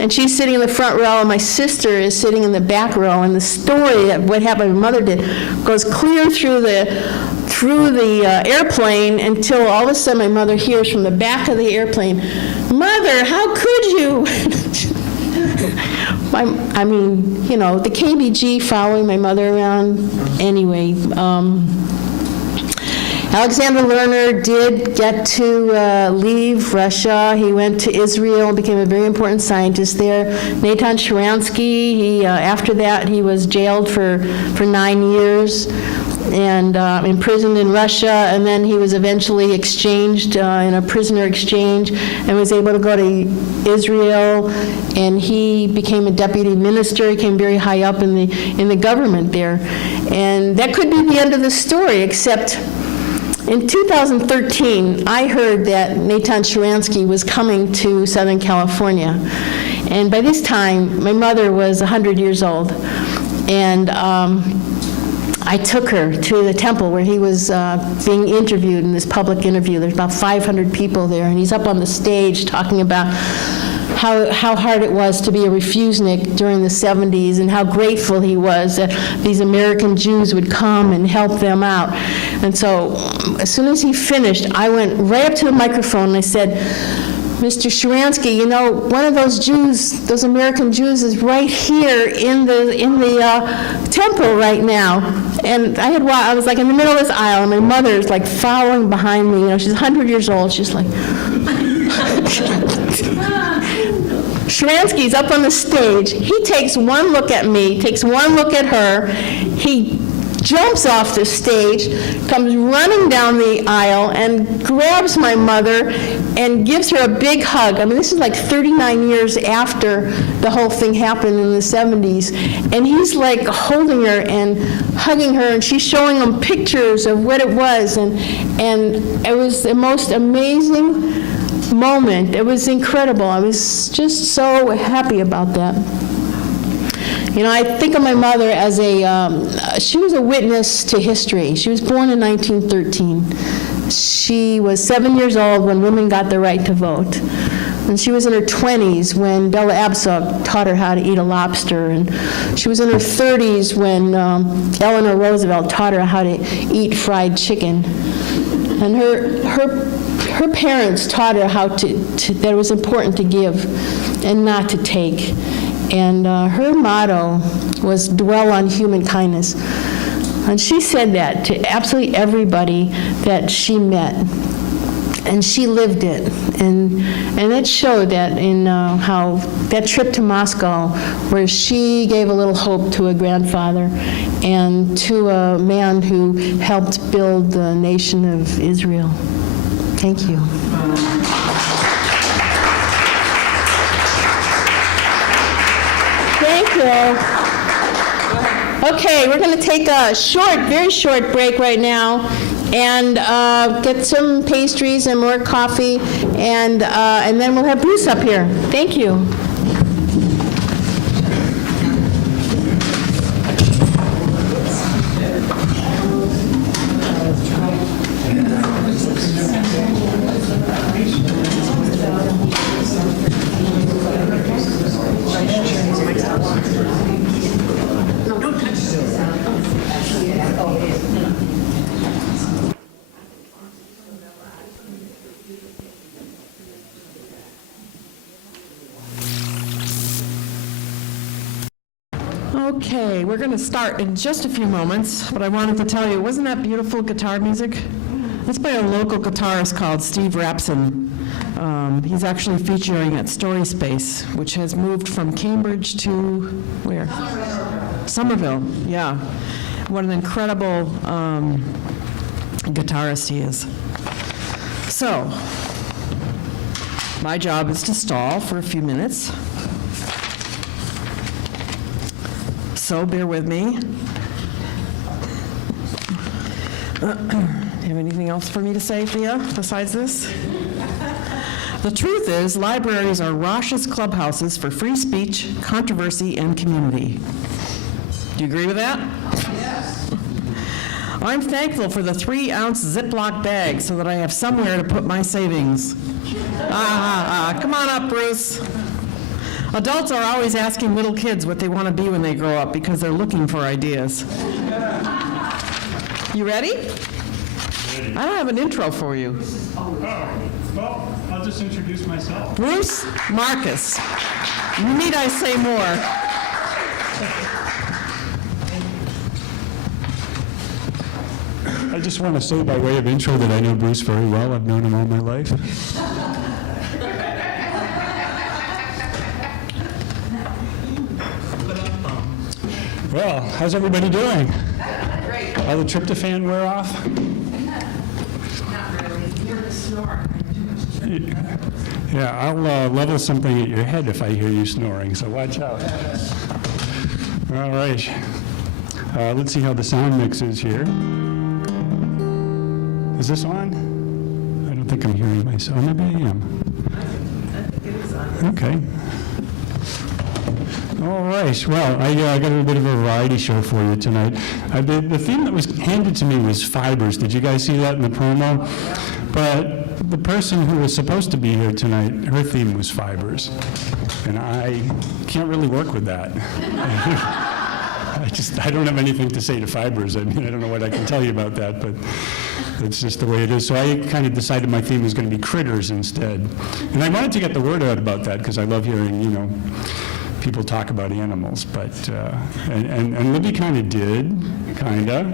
And she's sitting in the front row, and my sister is sitting in the back row. And the story that what happened, my mother did, goes clear through the airplane until all of a sudden my mother hears from the back of the airplane, Mother, how could you? I mean, the KBG following my mother around anyway. Alexander Lerner did get to leave Russia. He went to Israel and became a very important scientist there. Natan Sharansky, after that, he was jailed for 9 years and imprisoned in Russia, and then he was eventually exchanged in a prisoner exchange and was able to go to Israel, and he became a deputy minister. He came very high up in the government there. And that could be the end of the story, except in 2013, I heard that Natan Sharansky was coming to Southern California. And by this time, my mother was 100 years old. And I took her to the temple where he was being interviewed in this public interview. There's about 500 people there, and he's up on the stage talking about how hard it was to be a refusenik during the 70s and how grateful he was that these American Jews would come and help them out. And so as soon as he finished, I went right up to the microphone and I said, Mr. Sharansky, you know, one of those Jews, those American Jews, is right here in the temple right now. And I was like in the middle of this aisle, and my mother's like following behind me. You know, she's 100 years old. She's like, Sharansky's up on the stage. He takes one look at me, takes one look at her. He jumps off the stage, comes running down the aisle, and grabs my mother and gives her a big hug. I mean, this is like 39 years after the whole thing happened in the 70s. And he's like holding her and hugging her, and she's showing him pictures of what it was. And it was the most amazing moment. It was incredible. I was just so happy about that. You know, I think of my mother as she was a witness to history. She was born in 1913. She was 7 years old when women got the right to vote. And she was in her 20s when Bella Abzug taught her how to eat a lobster. And she was in her 30s when Eleanor Roosevelt taught her how to eat fried chicken. And her parents taught her that it was important to give and not to take. And her motto was dwell on human kindness. And she said that to absolutely everybody that she met. And she lived it. And it showed that in how that trip to Moscow, where she gave a little hope to a grandfather and to a man who helped build the nation of Israel. Thank you. Thank you. Okay, we're going to take a very short break right now and get some pastries and more coffee, and then we'll have Bruce up here. Thank you. Okay, we're going to start in just a few moments, but I wanted to tell you, wasn't that beautiful guitar music? That's by a local guitarist called Steve Rapson. He's actually featuring at Story Space, which has moved from Cambridge to where? Somerville, yeah. What an incredible guitarist he is. So, my job is to stall for a few minutes. So bear with me. You have anything else for me to say, Thea, besides this? The truth is, libraries are raucous clubhouses for free speech, controversy, and community. Do you agree with that? Yes. I'm thankful for the 3-ounce Ziploc bag so that I have somewhere to put my savings. Come on up, Bruce. Adults are always asking little kids what they want to be when they grow up because they're looking for ideas. You ready? I don't have an intro for you. Well, I'll just introduce myself. Bruce Marcus. Need I say more? I just want to say by way of intro that I know Bruce very well. I've known him all my life. Well, how's everybody doing? Great. All the tryptophan wear off? Not really. You're the snore. Yeah, I'll level something at your head if I hear you snoring, so watch out. All right. Let's see how the sound mix is here. Is this on? I don't think I'm hearing myself. Maybe I am. I think it is on. Okay. All right. Well, I got a bit of a variety show for you tonight. The theme that was handed to me was fibers. Did you guys see that in the promo? But the person who was supposed to be here tonight, her theme was fibers. And I can't really work with that. I don't have anything to say to fibers. I mean, I don't know what I can tell you about that, but it's just the way it is. So I kind of decided my theme was going to be critters instead. And I wanted to get the word out about that because I love hearing, people talk about animals, but, and Libby kind of did, kind of.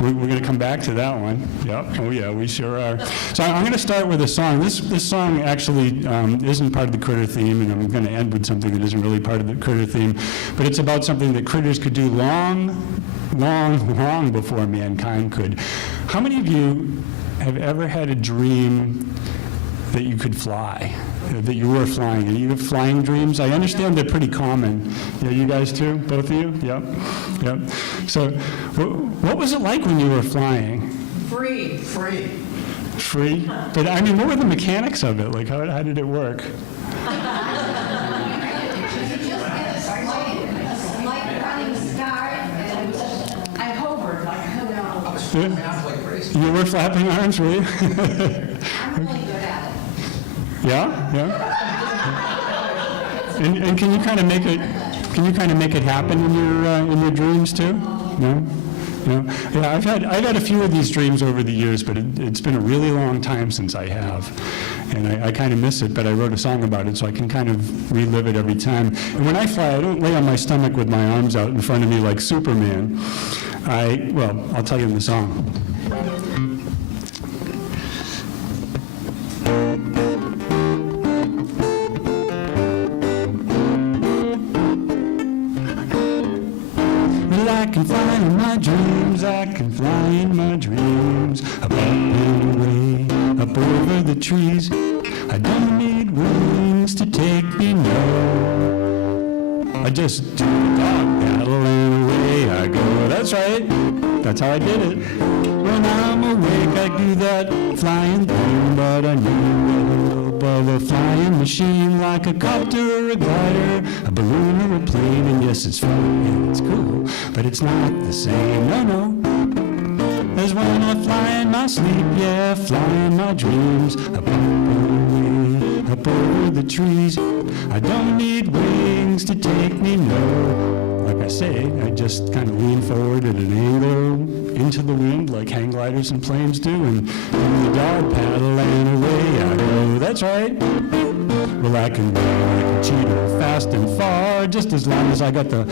We're going to come back to that one. Yep. Oh, yeah, we sure are. So I'm going to start with a song. This song actually isn't part of the critter theme, and I'm going to end with something that isn't really part of the critter theme, but it's about something that critters could do long before mankind could. How many of you have ever had a dream that you could fly? That you were flying? Are you have flying dreams? I understand they're pretty common. Yeah, you guys too? Both of you? Yep. Yep. So what was it like when you were flying? Free. Free? But I mean, what were the mechanics of it? Like, how did it work? You were flapping arms, were you? I'm really good at it. Yeah, yeah. And can you kind of make it happen in your dreams too? No? No? Yeah, I've had a few of these dreams over the years, but it's been a really long time since I have. And I kind of miss it, but I wrote a song about it, so I can kind of relive it every time. And when I fly, I don't lay on my stomach with my arms out in front of me like Superman. I'll tell you in the song. I can fly in my dreams, I can fly in my dreams, up and away, up over the trees. I don't need wings to take me, no. I just do the dog paddle and away I go. That's right, that's how I did it. When I'm awake I do that flying thing, but I need the help of a flying machine, like a copter or a glider, a balloon or a plane. And yes, it's fun and it's cool, but it's not the same, no. As when I fly in my sleep, yeah, fly in my dreams, up and away, up over the trees. I don't need wings to take me, no. Like I say, I just kind of lean forward at an angle into the wind like hang gliders and planes do, and do the dog paddle and away I go. That's right. Well, I can go like a cheetah, fast and far, just as long as I got the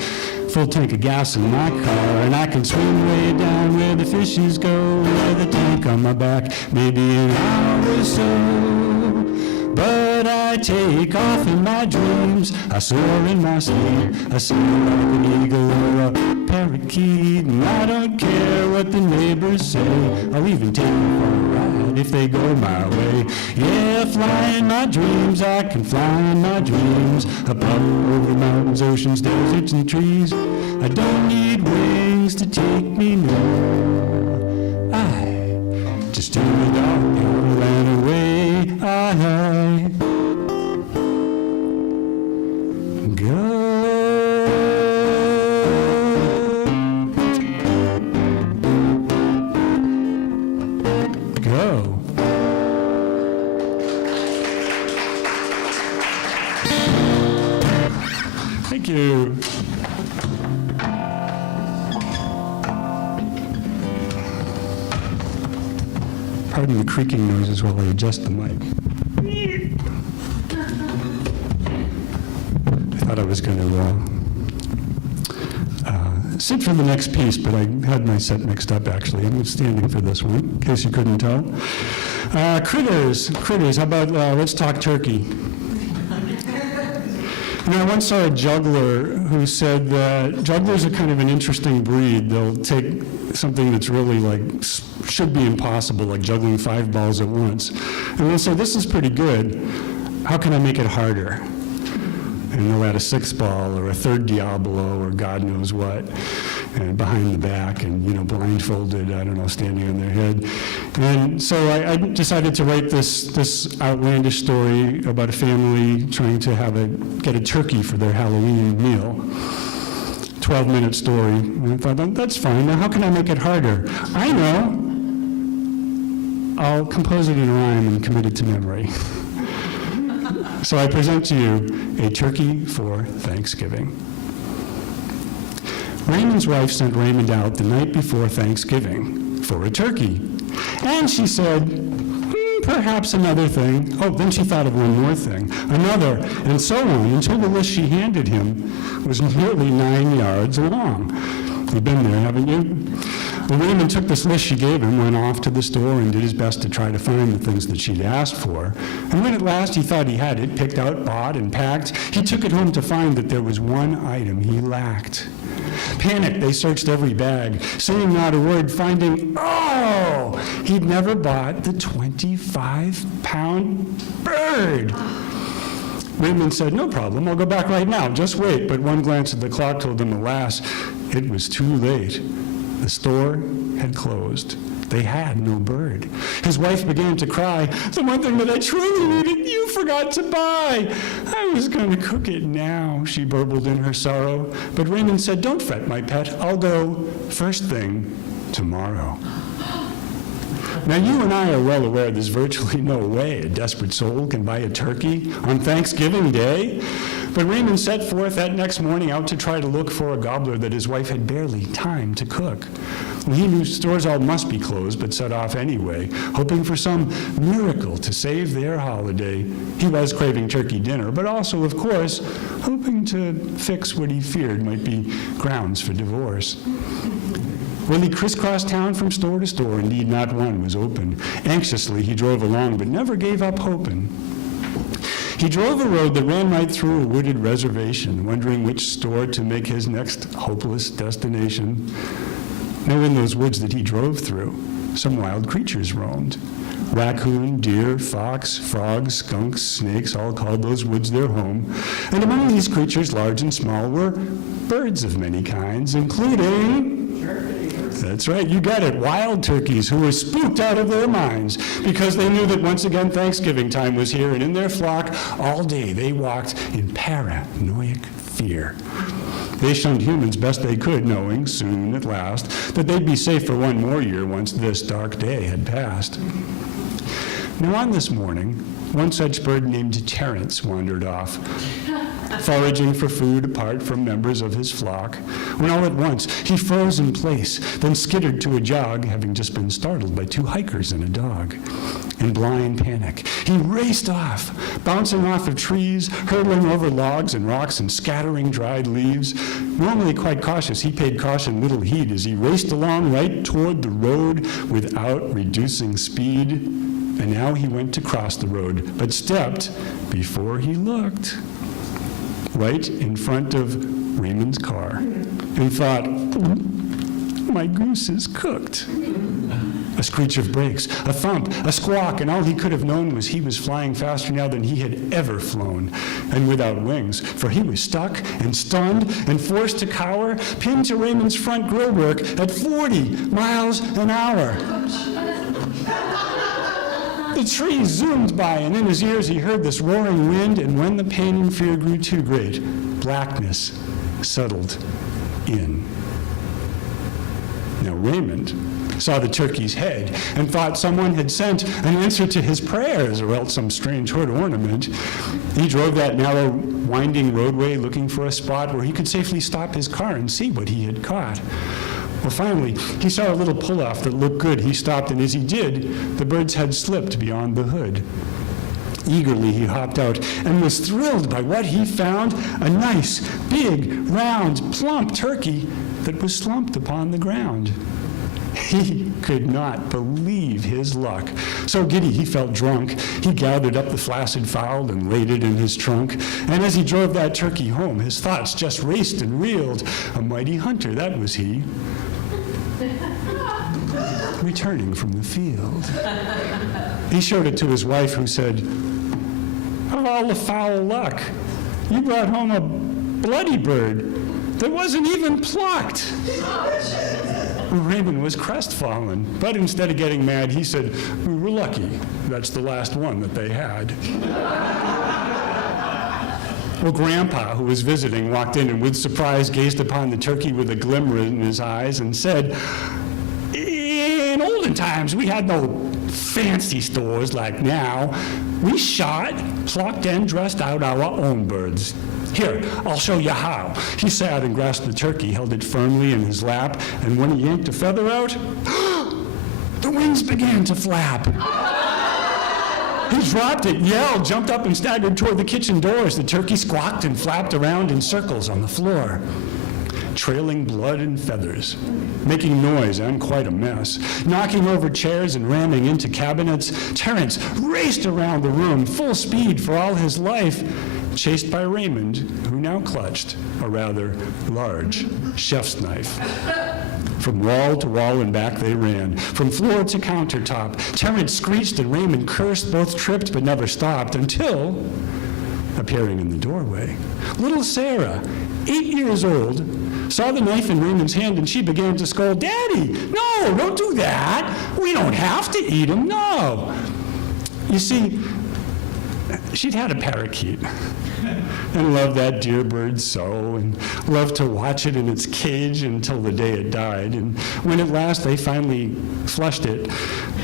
full tank of gas in my car. And I can swim way down where the fishes go, with a tank on my back, maybe an hour or so. But I take off in my dreams, I soar in my sleep, I sail like an eagle or a parakeet, and I don't care what the neighbors say. I'll even take them for a ride if they go my way. Yeah, fly in my dreams, I can fly in my dreams, up over mountains, oceans, deserts, and trees. I don't need wings to take me, no. I just do the dog paddle and away I go. Thank you. Pardon the creaking noises while I adjust the mic. I thought I was going to sit for the next piece, but I had my set mixed up, actually. I'm standing for this one, in case you couldn't tell. Critters, how about let's talk turkey. And I once saw a juggler who said that jugglers are kind of an interesting breed. They'll take something that's really like, should be impossible, like juggling 5 balls at once, and they'll say, this is pretty good. How can I make it harder? And they'll add a 6th ball or a 3rd Diablo or God knows what, and behind the back and, blindfolded, I don't know, standing on their head. And so I decided to write this outlandish story about a family trying to get a turkey for their Halloween meal. 12-minute story. And I thought, that's fine. Now, how can I make it harder? I know. I'll compose it in rhyme and commit it to memory. So I present to you A Turkey for Thanksgiving. Raymond's wife sent Raymond out the night before Thanksgiving for a turkey. And she said, perhaps another thing. Oh, then she thought of one more thing. Another, and so on, until the list she handed him was nearly 9 yards long. You've been there, haven't you? Well, Raymond took this list she gave him, went off to the store, and did his best to try to find the things that she'd asked for. And when at last he thought he had it, picked out, bought, and packed, he took it home to find that there was one item he lacked. Panicked, they searched every bag, saying not a word, finding, he'd never bought the 25-pound bird. Raymond said, no problem, I'll go back right now, just wait. But one glance at the clock told him, alas, it was too late. The store had closed. They had no bird. His wife began to cry. The one thing that I truly needed, you forgot to buy. I was going to cook it now, she burbled in her sorrow. But Raymond said, don't fret, my pet. I'll go first thing tomorrow. Now, you and I are well aware there's virtually no way a desperate soul can buy a turkey on Thanksgiving Day. But Raymond set forth that next morning out to try to look for a gobbler that his wife had barely time to cook. Well, he knew stores all must be closed, but set off anyway, hoping for some miracle to save their holiday. He was craving turkey dinner, but also, of course, hoping to fix what he feared might be grounds for divorce. Well, he crisscrossed town from store to store, indeed not one was open. Anxiously he drove along, but never gave up hoping. He drove a road that ran right through a wooded reservation, wondering which store to make his next hopeless destination. Now, in those woods that he drove through, some wild creatures roamed. Raccoon, deer, fox, frogs, skunks, snakes all called those woods their home. And among these creatures, large and small, were birds of many kinds, including... That's right, you got it, wild turkeys who were spooked out of their minds because they knew that once again Thanksgiving time was here, and in their flock all day they walked in paranoid fear. They shunned humans best they could, knowing soon at last that they'd be safe for one more year once this dark day had passed. Now on this morning, one such bird named Terence wandered off, foraging for food apart from members of his flock, when all at once he froze in place, then skittered to a jog, having just been startled by 2 hikers and a dog. In blind panic, he raced off, bouncing off of trees, hurtling over logs and rocks and scattering dried leaves. Normally quite cautious, he paid caution little heed as he raced along right toward the road without reducing speed. And now he went to cross the road, but stepped before he looked, right in front of Raymond's car, and thought, my goose is cooked. A screech of brakes, a thump, a squawk, and all he could have known was he was flying faster now than he had ever flown, and without wings, for he was stuck and stunned and forced to cower, pinned to Raymond's front grillwork at 40 miles an hour. The trees zoomed by, and in his ears he heard this roaring wind, and when the pain and fear grew too great, blackness settled in. Now Raymond saw the turkey's head and thought someone had sent an answer to his prayers, or else some strange hood ornament. He drove that narrow, winding roadway looking for a spot where he could safely stop his car and see what he had caught. Well, finally, he saw a little pull-off that looked good. He stopped, and as he did, the bird's head slipped beyond the hood. Eagerly, he hopped out and was thrilled by what he found, a nice, big, round, plump turkey that was slumped upon the ground. He could not believe his luck. So giddy he felt drunk, he gathered up the flaccid fowl and laid it in his trunk. And as he drove that turkey home, his thoughts just raced and reeled. A mighty hunter, that was he, returning from the field. He showed it to his wife, who said, "Of all the foul luck, you brought home a bloody bird that wasn't even plucked." Raymond was crestfallen, but instead of getting mad, he said, "We were lucky. That's the last one that they had." Well, Grandpa, who was visiting, walked in and with surprise gazed upon the turkey with a glimmer in his eyes and said, "In olden times, we had no fancy stores like now. We shot, plucked, and dressed out our own birds. Here, I'll show you how." He sat and grasped the turkey, held it firmly in his lap, and when he yanked a feather out, the wings began to flap. He dropped it, yelled, jumped up, and staggered toward the kitchen door as the turkey squawked and flapped around in circles on the floor, trailing blood and feathers, making noise and quite a mess, knocking over chairs and ramming into cabinets. Terence raced around the room, full speed for all his life, chased by Raymond, who now clutched a rather large chef's knife. From wall to wall and back they ran, from floor to countertop. Terence screeched and Raymond cursed, both tripped but never stopped, until, appearing in the doorway, little Sarah, 8 years old, saw the knife in Raymond's hand, and she began to scold, "Daddy, no, don't do that. We don't have to eat him, no." You see, she'd had a parakeet and loved that dear bird so, and loved to watch it in its cage until the day it died. And when at last they finally flushed it,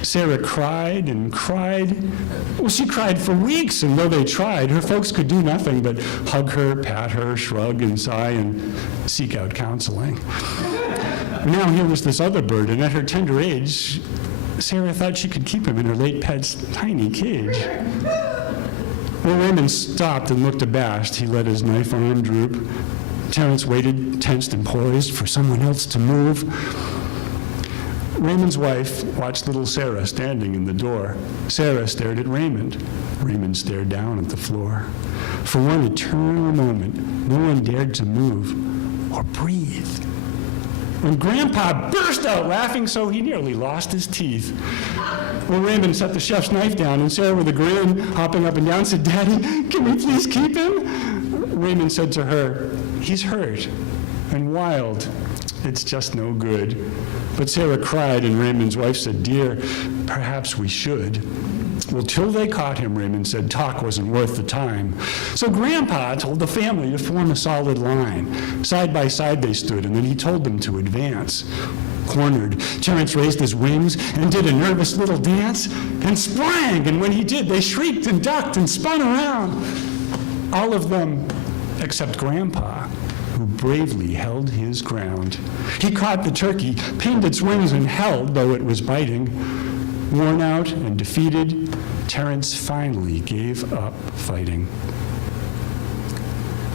Sarah cried and cried. Well, she cried for weeks, and though they tried, her folks could do nothing but hug her, pat her, shrug and sigh, and seek out counseling. Now here was this other bird, and at her tender age, Sarah thought she could keep him in her late pet's tiny cage. Well, Raymond stopped and looked abashed. He let his knife arm droop. Terence waited, tensed and poised, for someone else to move. Raymond's wife watched little Sarah standing in the door. Sarah stared at Raymond. Raymond stared down at the floor. For one eternal moment, no one dared to move or breathe. When Grandpa burst out laughing so he nearly lost his teeth. Well, Raymond set the chef's knife down, and Sarah, with a grin, hopping up and down, said, "Daddy, can we please keep him?" Raymond said to her, "He's hurt and wild. It's just no good." But Sarah cried, and Raymond's wife said, "Dear, perhaps we should." Well, till they caught him, Raymond said, talk wasn't worth the time. So Grandpa told the family to form a solid line. Side by side they stood, and then he told them to advance. Cornered, Terence raised his wings and did a nervous little dance and sprang, and when he did, they shrieked and ducked and spun around. All of them except Grandpa, who bravely held his ground. He caught the turkey, pinned its wings, and held, though it was biting. Worn out and defeated, Terence finally gave up fighting.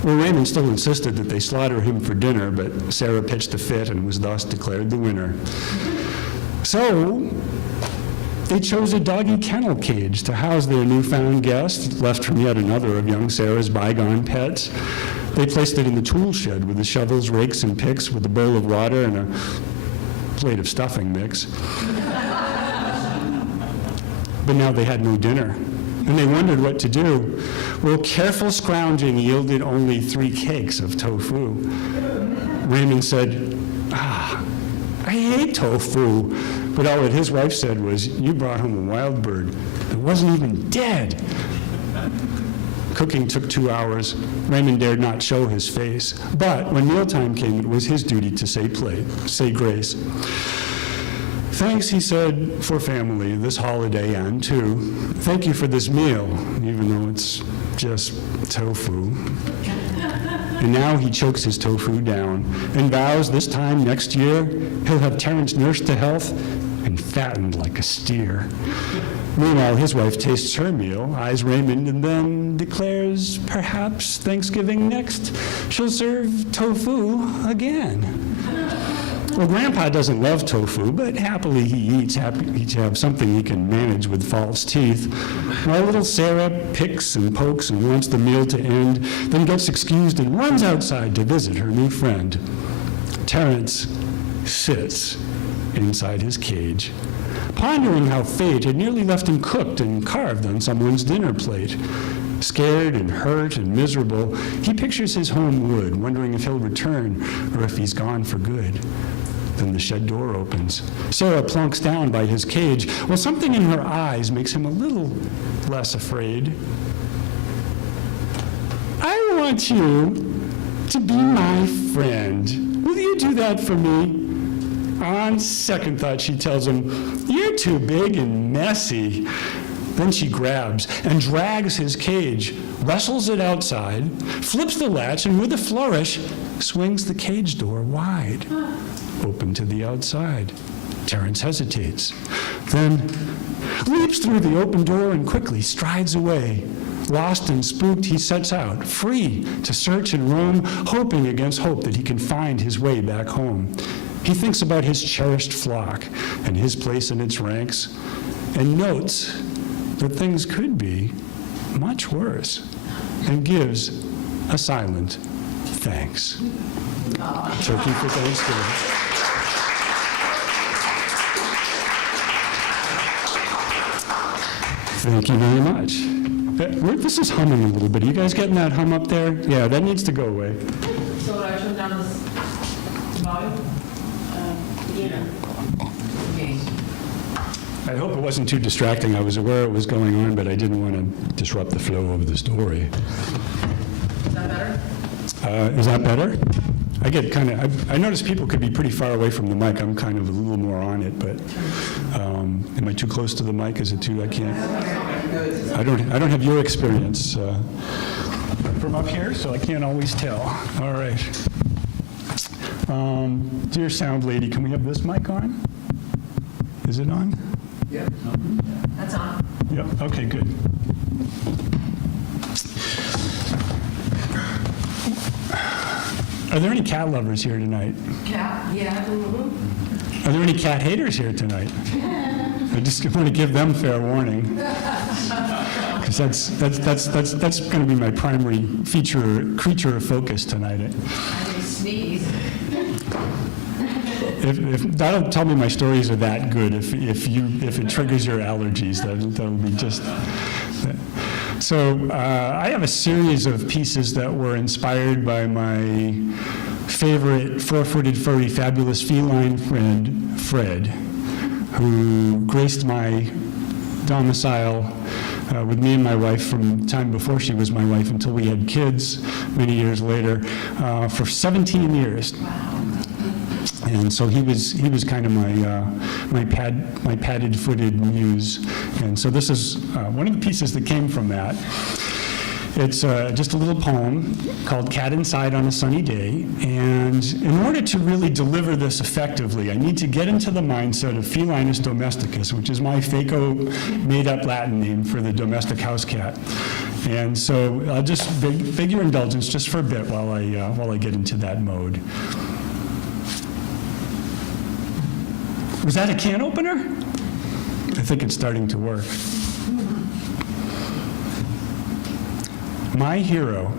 Well, Raymond still insisted that they slaughter him for dinner, but Sarah pitched a fit and was thus declared the winner. So they chose a doggy kennel cage to house their newfound guest, left from yet another of young Sarah's bygone pets. They placed it in the tool shed with the shovels, rakes, and picks, with a bowl of water and a plate of stuffing mix. But now they had no dinner, and they wondered what to do. Well, careful scrounging yielded only 3 cakes of tofu. Raymond said, I hate tofu. But all that his wife said was, "You brought home a wild bird that wasn't even dead." Cooking took 2 hours. Raymond dared not show his face. But when mealtime came, it was his duty to say grace. "Thanks," he said, "for family this holiday and too. Thank you for this meal, even though it's just tofu." And now he chokes his tofu down and vows this time next year he'll have Terence nursed to health and fattened like a steer. Meanwhile, his wife tastes her meal, eyes Raymond, and then declares perhaps Thanksgiving next she'll serve tofu again. Well, Grandpa doesn't love tofu, but happily he eats, happy to have something he can manage with false teeth. While little Sarah picks and pokes and wants the meal to end, then gets excused and runs outside to visit her new friend. Terrence sits inside his cage, pondering how fate had nearly left him cooked and carved on someone's dinner plate. Scared and hurt and miserable, he pictures his home wood, wondering if he'll return or if he's gone for good. Then the shed door opens. Sarah plunks down by his cage, while something in her eyes makes him a little less afraid. I want you to be my friend. Will you do that for me? On second thought, she tells him, you're too big and messy. Then she grabs and drags his cage, wrestles it outside, flips the latch, and with a flourish, swings the cage door wide, open to the outside. Terrence hesitates, then leaps through the open door and quickly strides away. Lost and spooked, he sets out, free to search and roam, hoping against hope that he can find his way back home. He thinks about his cherished flock and his place in its ranks, and notes that things could be much worse, and gives a silent thanks. Turkey for Thanksgiving. Thank you very much. This is humming a little bit. Are you guys getting that hum up there? Yeah, that needs to go away. So I turn down this volume? Yeah. I hope it wasn't too distracting. I was aware it was going on, but I didn't want to disrupt the flow of the story. Is that better? Is that better? I get kind of, I notice people could be pretty far away from the mic. I'm kind of a little more on it, but am I too close to the mic? Is it too, I can't? I don't have your experience from up here, so I can't always tell. All right. Dear sound lady, can we have this mic on? Is it on? Yeah. That's on. Yep, okay, good. Are there any cat lovers here tonight? Cat? Yeah. Are there any cat haters here tonight? I just want to give them fair warning. Because that's going to be my primary creature of focus tonight. I may sneeze. If that'll tell me my stories are that good. If it triggers your allergies, that'll be just. So I have a series of pieces that were inspired by my favorite four-footed, furry, fabulous feline friend, Fred, who graced my domicile with me and my wife from time before she was my wife until we had kids many years later, for 17 years. And so he was kind of my padded-footed muse. And so this is one of the pieces that came from that. It's just a little poem called Cat Inside on a Sunny Day. And in order to really deliver this effectively, I need to get into the mindset of Felinus domesticus, which is my FACO made-up Latin name for the domestic house cat. And so I'll just beg your indulgence just for a bit while I get into that mode. Was that a can opener? I think it's starting to work. My hero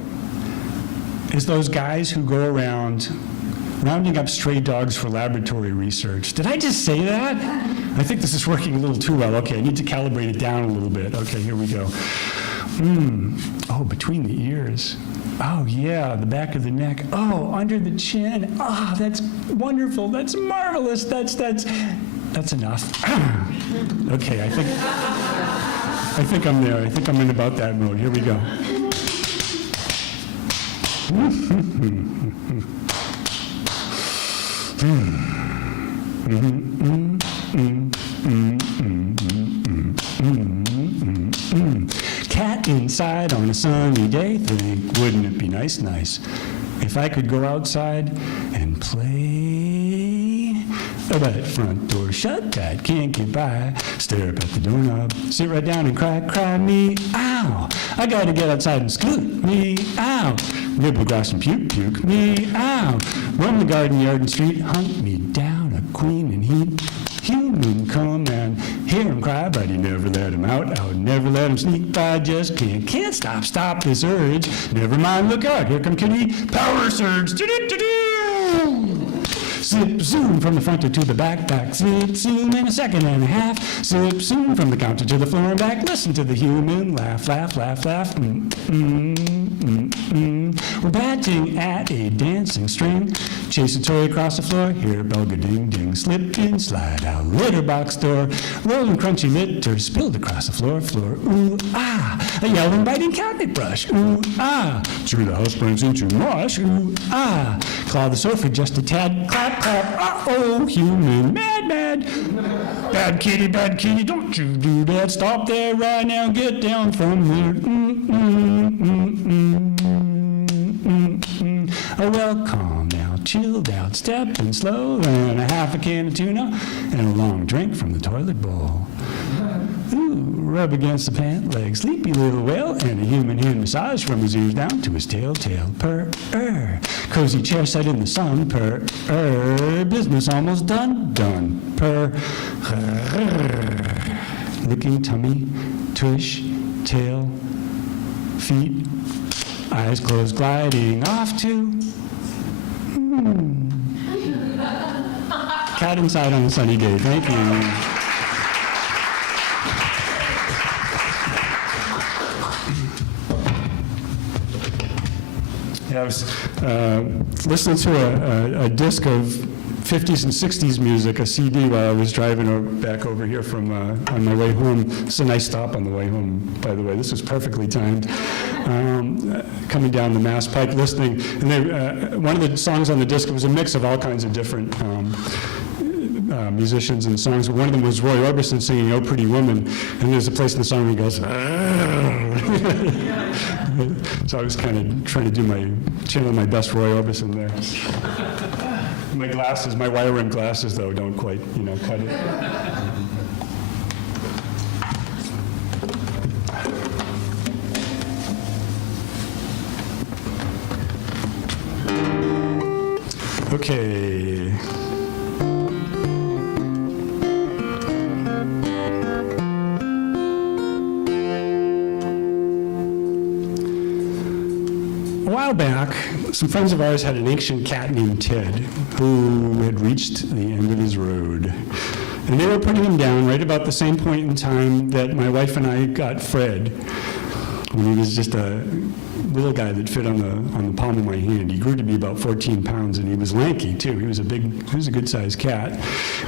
is those guys who go around rounding up stray dogs for laboratory research. Did I just say that? I think this is working a little too well. Okay, I need to calibrate it down a little bit. Okay, here we go. Oh, between the ears. Oh, yeah, the back of the neck. Oh, under the chin. Oh, that's wonderful. That's marvelous. That's enough. Okay, I think I'm there. I think I'm in about that mode. Here we go. Cat inside on a sunny day, think, wouldn't it be nice if I could go outside and play? But front door shut, cat can't get by. Stare up at the doorknob, sit right down and cry me, ow. I gotta get outside and scoot me, ow. Nibble, grass, and puke, me, ow. Roam the garden, yard, and street, hunt me down a queen in heat. Human come and hear him cry, but he never let him out. I would never let him sneak by, just can't stop this urge. Never mind, look out, here come Kitty, power surge. Do-do-do-do. Zip zoom from the front to the back, zip zoom in a second and a half. Zip zoom from the counter to the floor and back. Listen to the human laugh, laugh, laugh, laugh. We're batting at a dancing string. Chase a toy across the floor. Hear a bell go ding ding. Slip in, slide out, litter box door. Rolling crunchy litter spilled across the floor. Ooh ah, a yelling biting cabinet brush. Ooh ah, chew the house burns into mush. Ooh ah, claw the sofa just a tad. Clap clap. Uh-oh, human mad. Bad kitty, don't you do that. Stop there right now. Get down from there. Oh, well, calm now, chilled out, stepping slow, and a half a can of tuna, and a long drink from the toilet bowl. Ooh, rub against the pant leg, sleepy little whale, and a human hand massage from his ears down to his tail, purr, cozy chair set in the sun, purr, business almost done, purr, licking tummy, tush, tail, feet, eyes closed, gliding off to cat inside on a sunny day. Thank you. Yeah, I was listening to a disc of 50s and 60s music, a CD, while I was driving back over here from on my way home. It's a nice stop on the way home, by the way. This was perfectly timed. Coming down the Mass Pike, listening, and one of the songs on the disc was a mix of all kinds of different musicians and songs. One of them was Roy Orbison singing "Oh Pretty Woman," and there's a place in the song where he goes. So I was kind of trying to channel my best Roy Orbison there. My glasses, my wire rimmed glasses, though, don't quite, cut it. Okay. A while back, some friends of ours had an ancient cat named Ted who had reached the end of his road. And they were putting him down right about the same point in time that my wife and I got Fred, when he was just a little guy that fit on the palm of my hand. He grew to be about 14 pounds, and he was lanky, too. He was a good-sized cat.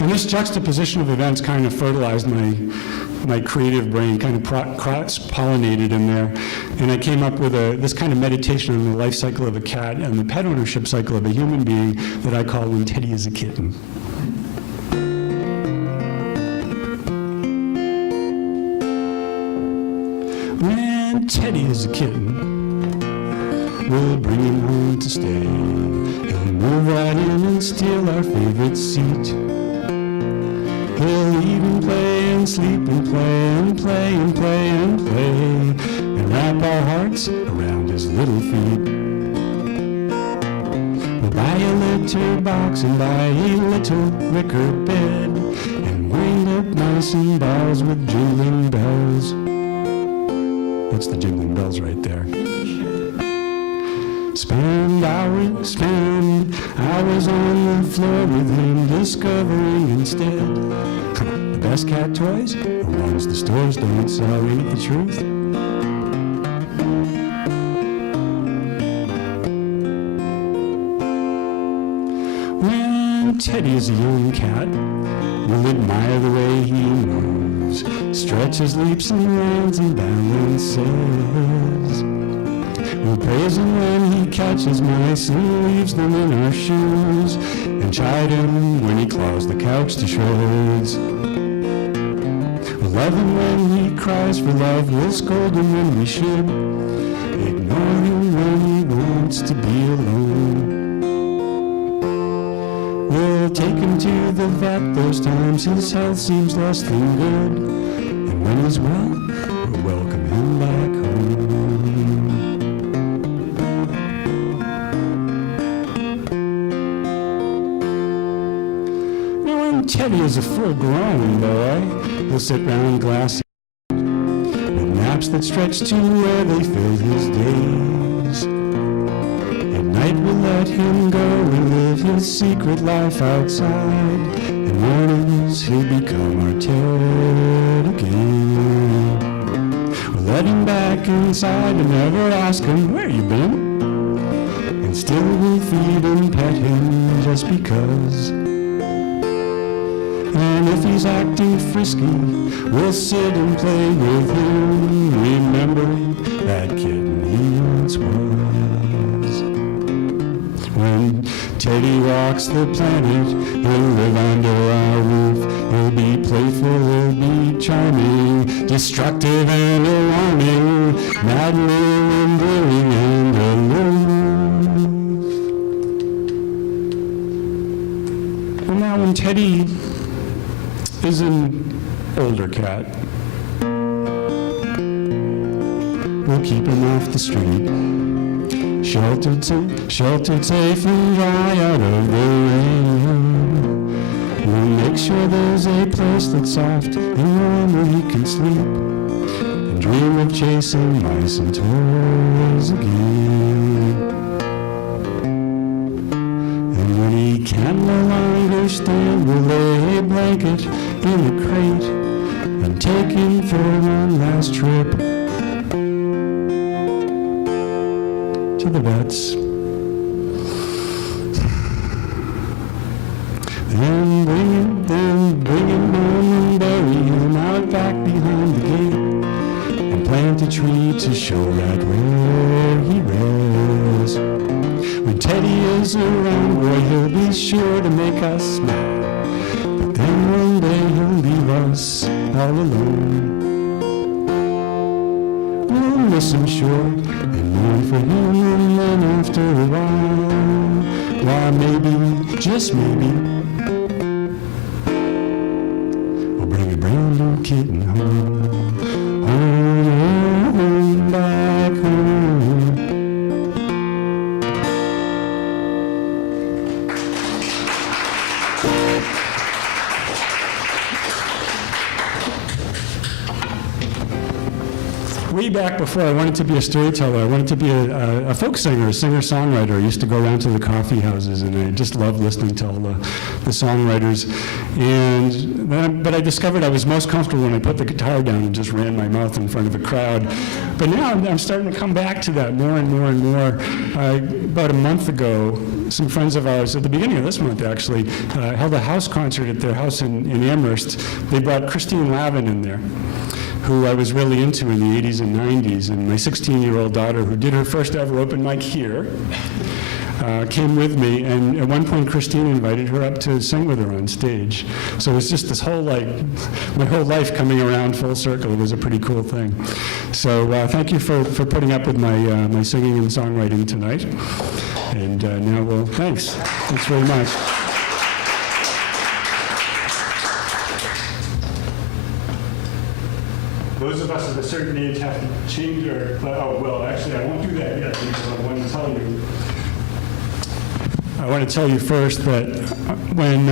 And this juxtaposition of events kind of fertilized my creative brain, kind of cross-pollinated in there. And I came up with this kind of meditation on the life cycle of a cat and the pet ownership cycle of a human being that I call When Teddy is a Kitten. When Teddy is a kitten, we'll bring him home to stay. He'll move right in and steal our favorite seat. He'll eat and play and sleep and play and play and play and play, and wrap our hearts around his little feet. We'll buy a litter box and buy a little wicker bed, and wind up nice and balls with jingling bells. That's the jingling bells right there. Spend hours on the floor with him, discovering instead the best cat toys are ones the stores don't sell. Ain't the truth? When Teddy is a young cat, we'll admire the way he moves, stretches, leaps, and runs and balances. We'll praise him when he catches mice and leaves them in our shoes, and chide him when he claws the couch to shreds. We'll love him when he cries for love, we'll scold him when we should, ignore him when he wants to be alone. We'll take him to the vet those times his health seems less than good, and when he's well, we'll welcome him back home. Teddy is a full-grown boy. He'll sit round glassy with naps that stretch to where they fill his days. At night we'll let him go and live his secret life outside. And mornings he'll become our Ted again. We'll let him back inside and never ask him, where you been? And still we'll feed and pet him just because. And if he's acting frisky, we'll sit and play with him, remembering that kitten he once was. When Teddy walks the planet, he'll live under our roof. He'll be playful, he'll be charming, destructive and alarming, maddening, endearing, and aloof. And now when Teddy is an older cat, we'll keep him off the street, sheltered safe and dry out of the rain. We'll make sure there's a place that's soft and warm where he can sleep and dream of chasing mice and toys again. And when he can no longer stand, we'll lay a blanket in the crate and take him for one last trip to the vets. Then bring him home and bury him out back behind the gate and plant a tree to show right where he rests. When Teddy is around, boy, he'll be sure to make us smile. But then one day he'll leave us all alone. We'll miss him sure and mourn for him, and then after a while, why maybe, just maybe, we'll bring a brand new kitten home, home, back home. Way back before I wanted to be a storyteller, I wanted to be a folk singer, a singer-songwriter. I used to go around to the coffee houses, and I just loved listening to all the songwriters. But I discovered I was most comfortable when I put the guitar down and just ran my mouth in front of a crowd. But now I'm starting to come back to that more and more and more. About a month ago, some friends of ours, at the beginning of this month actually, held a house concert at their house in Amherst. They brought Christine Lavin in there, who I was really into in the 80s and 90s, and my 16-year-old daughter, who did her first ever open mic here, came with me, and at one point Christine invited her up to sing with her on stage. So it was just this whole, my whole life coming around full circle. It was a pretty cool thing. So thank you for putting up with my singing and songwriting tonight. And now, well, thanks. Thanks very much. Those of us of a certain age have to change our, actually, I won't do that yet, because I want to tell you. I want to tell you first that when,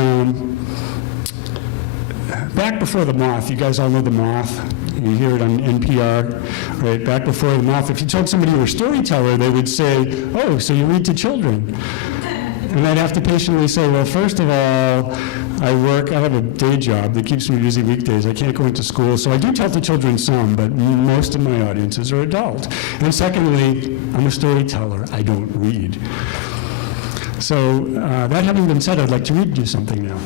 back before The Moth, you guys all know The Moth, you hear it on NPR, right? Back before The Moth, if you told somebody you were a storyteller, they would say, oh, so you read to children. And I'd have to patiently say, well, first of all, I have a day job that keeps me busy weekdays. I can't go into school, so I do tell to children some, but most of my audiences are adult. And secondly, I'm a storyteller. I don't read. So that having been said, I'd like to read you something now.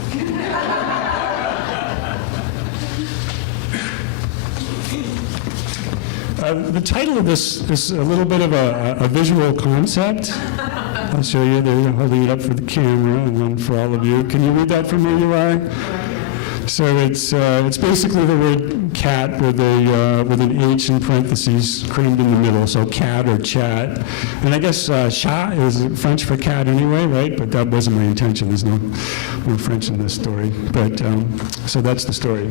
The title of this is a little bit of a visual concept. I'll show you. There, I'm holding it up for the camera and one for all of you. Can you read that from where you are? So it's basically the word cat with an H in parentheses crammed in the middle. So cat or chat, and I guess chat is French for cat anyway, right? But that wasn't my intention. There's no French in this story. But so that's the story.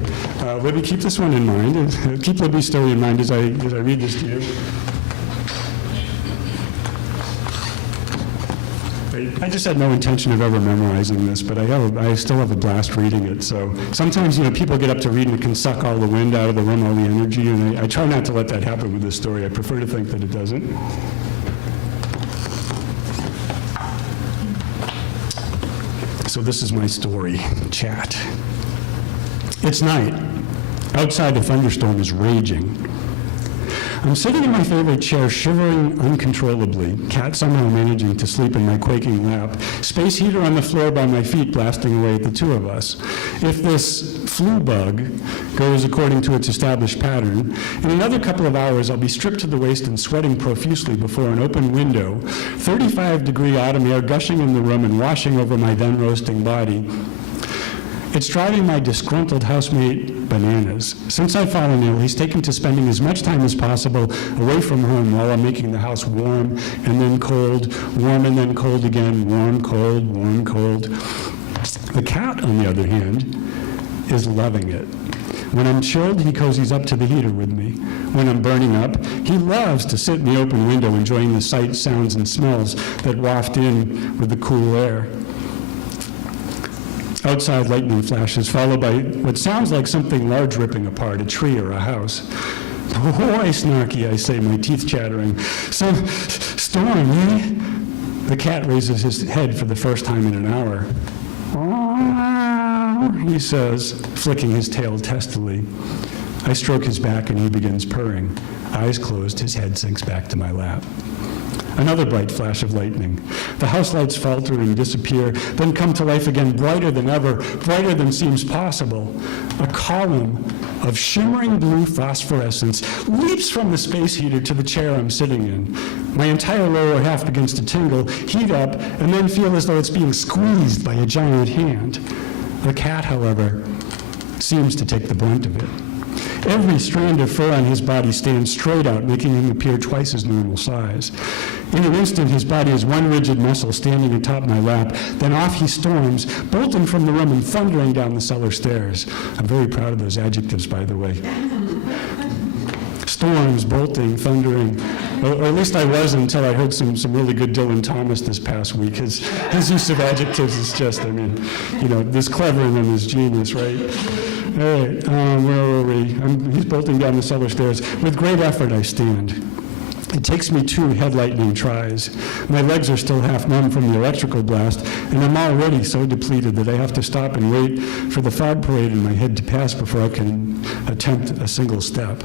Libby, keep this one in mind. Keep Libby's story in mind as I read this to you. I just had no intention of ever memorizing this, but I still have a blast reading it. So sometimes, people get up to read and it can suck all the wind out of the room, all the energy, and I try not to let that happen with this story. I prefer to think that it doesn't. So this is my story, Chat. It's night. Outside, a thunderstorm is raging. I'm sitting in my favorite chair, shivering uncontrollably, cat somehow managing to sleep in my quaking lap, space heater on the floor by my feet blasting away at the two of us. If this flu bug goes according to its established pattern, in another couple of hours I'll be stripped to the waist and sweating profusely before an open window, 35-degree autumn air gushing in the room and washing over my then roasting body. It's driving my disgruntled housemate bananas. Since I've fallen ill, he's taken to spending as much time as possible away from home while I'm making the house warm and then cold, warm and then cold again, warm, cold, warm, cold. The cat, on the other hand, is loving it. When I'm chilled, he cozies up to the heater with me. When I'm burning up, he loves to sit in the open window enjoying the sights, sounds, and smells that waft in with the cool air. Outside lightning flashes, followed by what sounds like something large ripping apart, a tree or a house. "Ahoy, Snarky," I say, my teeth chattering. "Some storm, eh?" The cat raises his head for the first time in an hour. "Oh," he says, flicking his tail testily. I stroke his back and he begins purring. Eyes closed, his head sinks back to my lap. Another bright flash of lightning. The house lights falter and disappear, then come to life again, brighter than ever, brighter than seems possible. A column of shimmering blue phosphorescence leaps from the space heater to the chair I'm sitting in. My entire lower half begins to tingle, heat up, and then feel as though it's being squeezed by a giant hand. The cat, however, seems to take the brunt of it. Every strand of fur on his body stands straight out, making him appear twice his normal size. In an instant, his body is one rigid muscle standing atop my lap. Then off he storms, bolting from the room and thundering down the cellar stairs. I'm very proud of those adjectives, by the way. Storms, bolting, thundering. Or at least I was until I heard some really good Dylan Thomas this past week. His use of adjectives is just, this clever in him is genius, right? All right, where were we? He's bolting down the cellar stairs. With great effort, I stand. It takes me 2 head-lightning tries. My legs are still half numb from the electrical blast, and I'm already so depleted that I have to stop and wait for the fog parade in my head to pass before I can attempt a single step.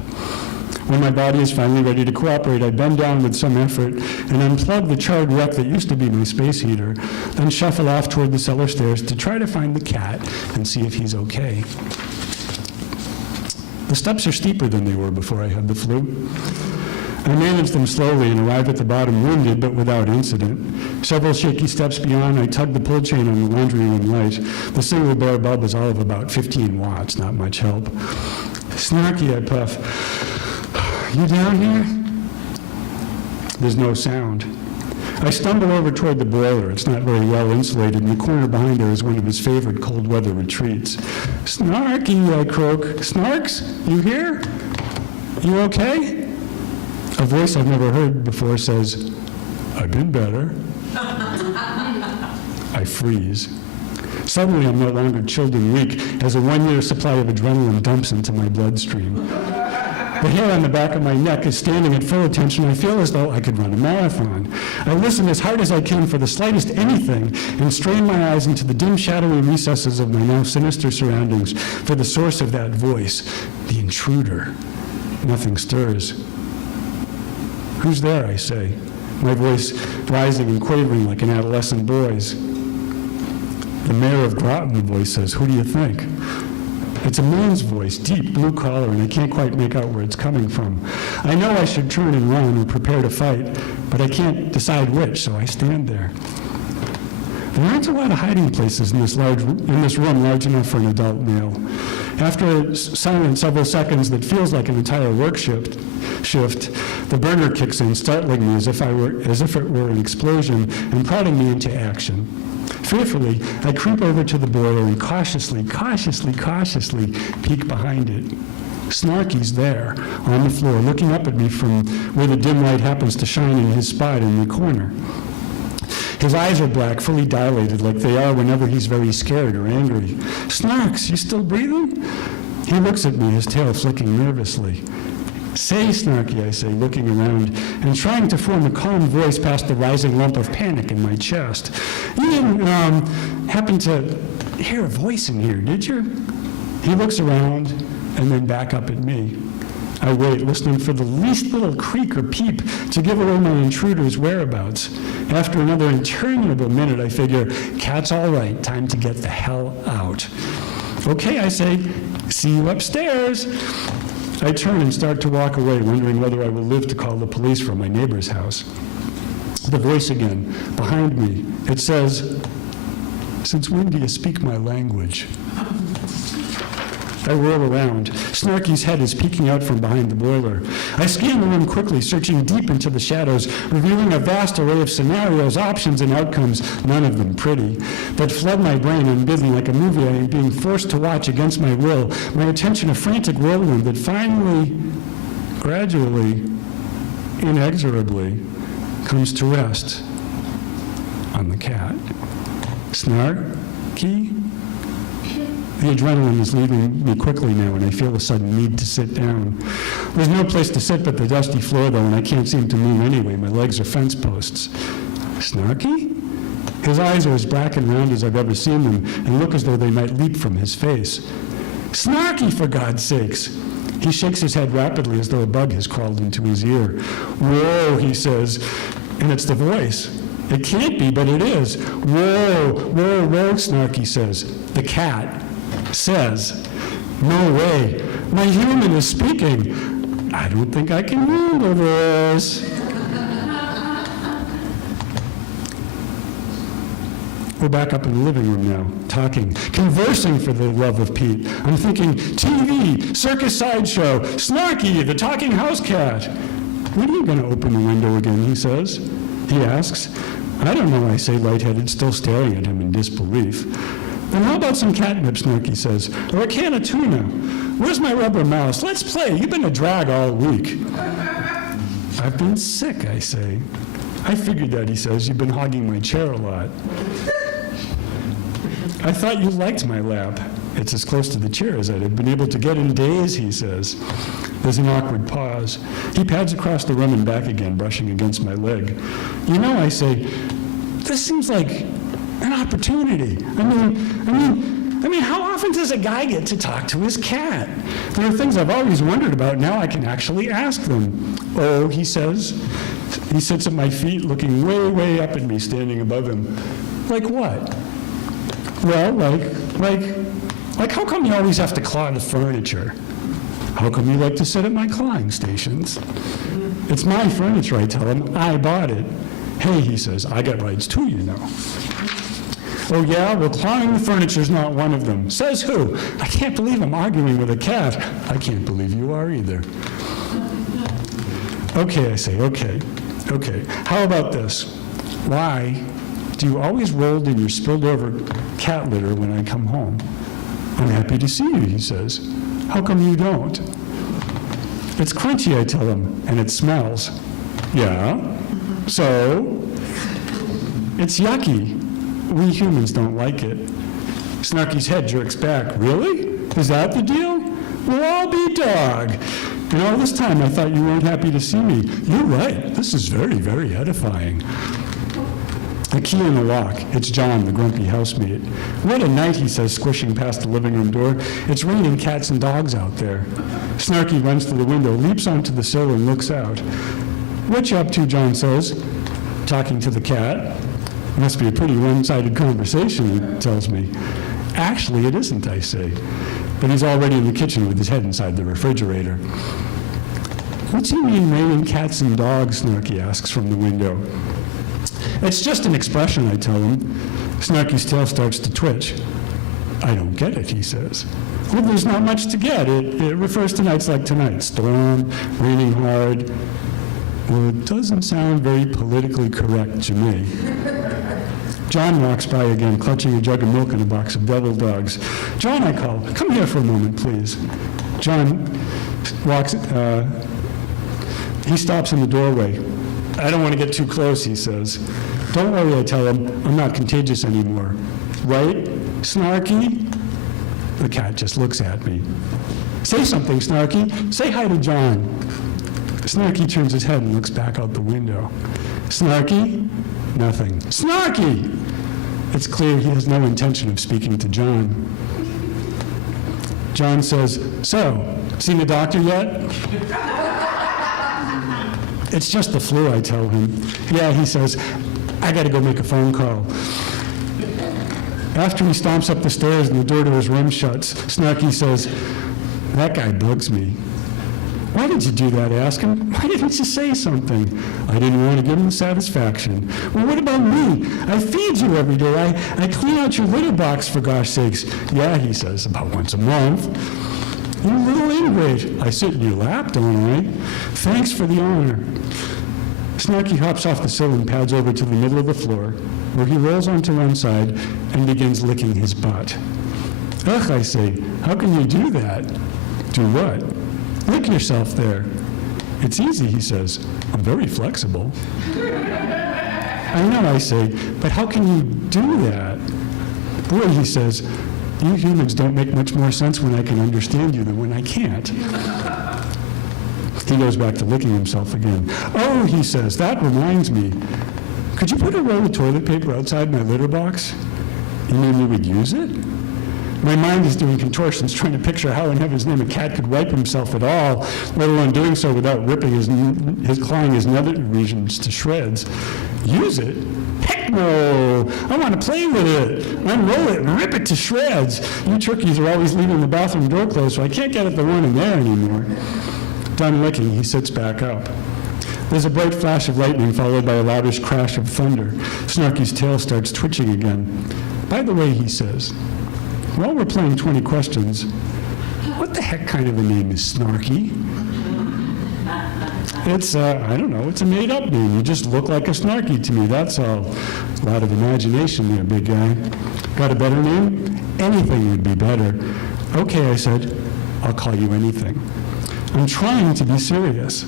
When my body is finally ready to cooperate, I bend down with some effort and unplug the charred wreck that used to be my space heater, then shuffle off toward the cellar stairs to try to find the cat and see if he's okay. The steps are steeper than they were before I had the flu. I manage them slowly and arrive at the bottom wounded but without incident. Several shaky steps beyond, I tug the pull chain on the laundry room light. The single bare bulb is all of about 15 watts, not much help. Snarky, I puff. "You down here?" There's no sound. I stumble over toward the boiler. It's not very well insulated. In the corner behind there is one of his favorite cold weather retreats. "Snarky," I croak. "Snarks, you here? You okay?" A voice I've never heard before says, "I've been better." I freeze. Suddenly, I'm no longer chilled and weak as a 1-year supply of adrenaline dumps into my bloodstream. The hair on the back of my neck is standing at full attention. I feel as though I could run a marathon. I listen as hard as I can for the slightest anything and strain my eyes into the dim, shadowy recesses of my now sinister surroundings for the source of that voice, the intruder. Nothing stirs. "Who's there?" I say, my voice rising and quavering like an adolescent boy's. The mayor of Groton, the voice says, "Who do you think?" It's a man's voice, deep, blue collar, and I can't quite make out where it's coming from. I know I should turn and run or prepare to fight, but I can't decide which, so I stand there. There aren't a lot of hiding places in this room large enough for an adult male. After a silent several seconds that feels like an entire work shift, the burner kicks in, startling me as if it were an explosion and prodding me into action. Fearfully, I creep over to the boiler and cautiously peek behind it. Snarky's there, on the floor, looking up at me from where the dim light happens to shine in his spot in the corner. His eyes are black, fully dilated, like they are whenever he's very scared or angry. Snarks, you still breathing? He looks at me, his tail flicking nervously. Say, Snarky, I say, looking around and trying to form a calm voice past the rising lump of panic in my chest. You didn't happen to hear a voice in here, did you? He looks around and then back up at me. I wait, listening for the least little creak or peep to give away my intruder's whereabouts. After another interminable minute, I figure, cat's all right, time to get the hell out. Okay, I say, see you upstairs. I turn and start to walk away, wondering whether I will live to call the police from my neighbor's house. The voice again, behind me. It says, "Since when do you speak my language?" I whirl around. Snarky's head is peeking out from behind the boiler. I scan the room quickly, searching deep into the shadows, revealing a vast array of scenarios, options, and outcomes, none of them pretty, that flood my brain unbidden like a movie I am being forced to watch against my will, my attention a frantic whirlwind that finally, gradually, inexorably, comes to rest on the cat. Snarky? The adrenaline is leaving me quickly now, and I feel a sudden need to sit down. There's no place to sit but the dusty floor, though, and I can't seem to move anyway. My legs are fence posts. Snarky? His eyes are as black and round as I've ever seen them, and look as though they might leap from his face. Snarky, for God's sakes! He shakes his head rapidly as though a bug has crawled into his ear. Whoa, he says, and it's the voice. It can't be, but it is. Whoa, whoa, whoa, Snarky says. The cat says, no way, my human is speaking. I don't think I can handle this. We're back up in the living room now, talking, conversing for the love of Pete. I'm thinking, TV, circus sideshow, Snarky, the talking house cat. When are you going to open the window again, he says. He asks. I don't know, I say, lightheaded, still staring at him in disbelief. Then how about some catnip, Snarky says, or a can of tuna? Where's my rubber mouse? Let's play. You've been a drag all week. I've been sick, I say. I figured that, he says. You've been hogging my chair a lot. I thought you liked my lap. It's as close to the chair as I'd have been able to get in days, he says. There's an awkward pause. He pads across the room and back again, brushing against my leg. You know, I say, this seems like an opportunity. I mean, how often does a guy get to talk to his cat? There are things I've always wondered about. Now I can actually ask them. Oh, he says. He sits at my feet, looking way, way up at me, standing above him. Like what? Well, like how come you always have to claw the furniture? How come you like to sit at my clawing stations? It's my furniture, I tell him. I bought it. Hey, he says, I got rights too, you know. Oh yeah? Well, clawing the furniture's not one of them. Says who? I can't believe I'm arguing with a cat. I can't believe you are either. Okay, I say, okay. How about this? Why do you always roll in your spilled over cat litter when I come home? I'm happy to see you, he says. How come you don't? It's crunchy, I tell him, and it smells. Yeah? So? It's yucky. We humans don't like it. Snarky's head jerks back. Really? Is that the deal? Well, I'll be dog. And all this time I thought you weren't happy to see me. You're right. This is very, very edifying. A key in the lock. It's John, the grumpy housemate. What a night, he says, squishing past the living room door. It's raining cats and dogs out there. Snarky runs to the window, leaps onto the sill, and looks out. What you up to, John says, talking to the cat. Must be a pretty one-sided conversation, he tells me. Actually, it isn't, I say. But he's already in the kitchen with his head inside the refrigerator. What's he mean, raining cats and dogs, Snarky asks from the window. It's just an expression, I tell him. Snarky's tail starts to twitch. I don't get it, he says. Well, there's not much to get. It refers to nights like tonight. Storm, raining hard. Well, it doesn't sound very politically correct to me. John walks by again, clutching a jug of milk and a box of devil dogs. John, I call. Come here for a moment, please. John walks, he stops in the doorway. I don't want to get too close, he says. Don't worry, I tell him, I'm not contagious anymore. Right, Snarky? The cat just looks at me. Say something, Snarky. Say hi to John. Snarky turns his head and looks back out the window. Snarky? Nothing. Snarky! It's clear he has no intention of speaking to John. John says, so, seen the doctor yet? It's just the flu, I tell him. Yeah, he says, I gotta go make a phone call. After he stomps up the stairs and the door to his room shuts, Snarky says, that guy bugs me. Why did you do that, I ask him? Why didn't you say something? I didn't want to give him satisfaction. Well, what about me? I feed you every day. I clean out your litter box, for gosh sakes. Yeah, he says, about once a month. You little ingrate. I sit in your lap, don't I? Thanks for the honor. Snarky hops off the sill and pads over to the middle of the floor, where he rolls onto one side and begins licking his butt. Ugh, I say, how can you do that? Do what? Lick yourself there. It's easy, he says. I'm very flexible. I know, I say, but how can you do that? Boy, he says, you humans don't make much more sense when I can understand you than when I can't. He goes back to licking himself again. Oh, he says, that reminds me. Could you put a roll of toilet paper outside my litter box? You mean you would use it? My mind is doing contortions, trying to picture how in heaven's name a cat could wipe himself at all, let alone doing so without ripping clawing his nether regions to shreds. Use it? Heck no! I want to play with it. Unroll it and rip it to shreds. You turkeys are always leaving the bathroom door closed, so I can't get at the one in there anymore. Done licking, he sits back up. There's a bright flash of lightning followed by a loudish crash of thunder. Snarky's tail starts twitching again. By the way, he says, while we're playing 20 questions, what the heck kind of a name is Snarky? It's, I don't know, it's a made-up name. You just look like a Snarky to me, that's all. A lot of imagination there, big guy. Got a better name? Anything would be better. Okay, I said, I'll call you anything. I'm trying to be serious.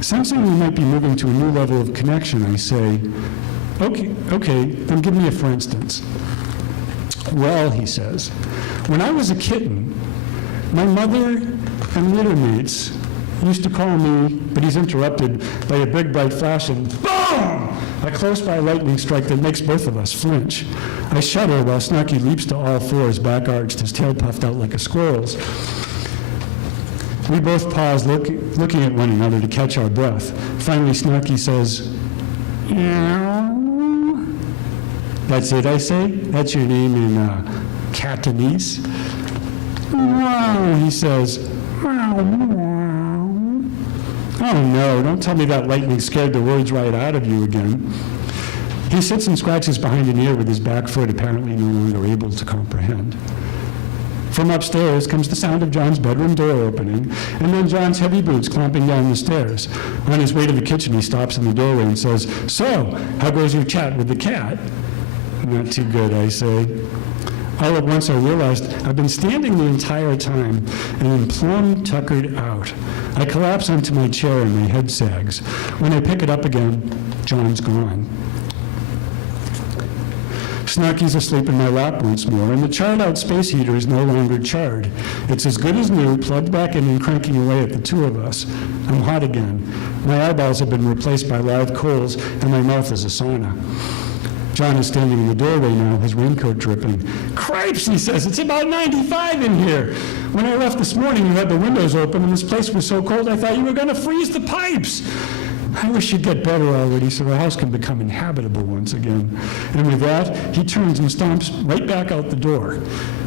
Sensing we might be moving to a new level of connection, I say, okay, then give me a for instance. Well, he says, when I was a kitten, my mother and litter mates used to call me, but he's interrupted by a big bright flash and boom! A close-by lightning strike that makes both of us flinch. I shudder while Snarky leaps to all fours, back arched, his tail puffed out like a squirrel's. We both pause, looking at one another to catch our breath. Finally, Snarky says, meow. That's it, I say? That's your name in Cantonese? Wow, he says. Meow, meow. Oh no, don't tell me that lightning scared the words right out of you again. He sits and scratches behind an ear with his back foot, apparently no longer able to comprehend. From upstairs comes the sound of John's bedroom door opening, and then John's heavy boots clomping down the stairs. On his way to the kitchen, he stops in the doorway and says, so, how goes your chat with the cat? Not too good, I say. All at once I realized I've been standing the entire time and am plumb tuckered out. I collapse onto my chair and my head sags. When I pick it up again, John's gone. Snarky's asleep in my lap once more, and the charred-out space heater is no longer charred. It's as good as new, plugged back in and cranking away at the two of us. I'm hot again. My eyeballs have been replaced by live coals, and my mouth is a sauna. John is standing in the doorway now, his raincoat dripping. Cripes, he says, it's about 95 in here. When I left this morning, you had the windows open, and this place was so cold I thought you were going to freeze the pipes. I wish you'd get better already so the house can become inhabitable once again. And with that, he turns and stomps right back out the door.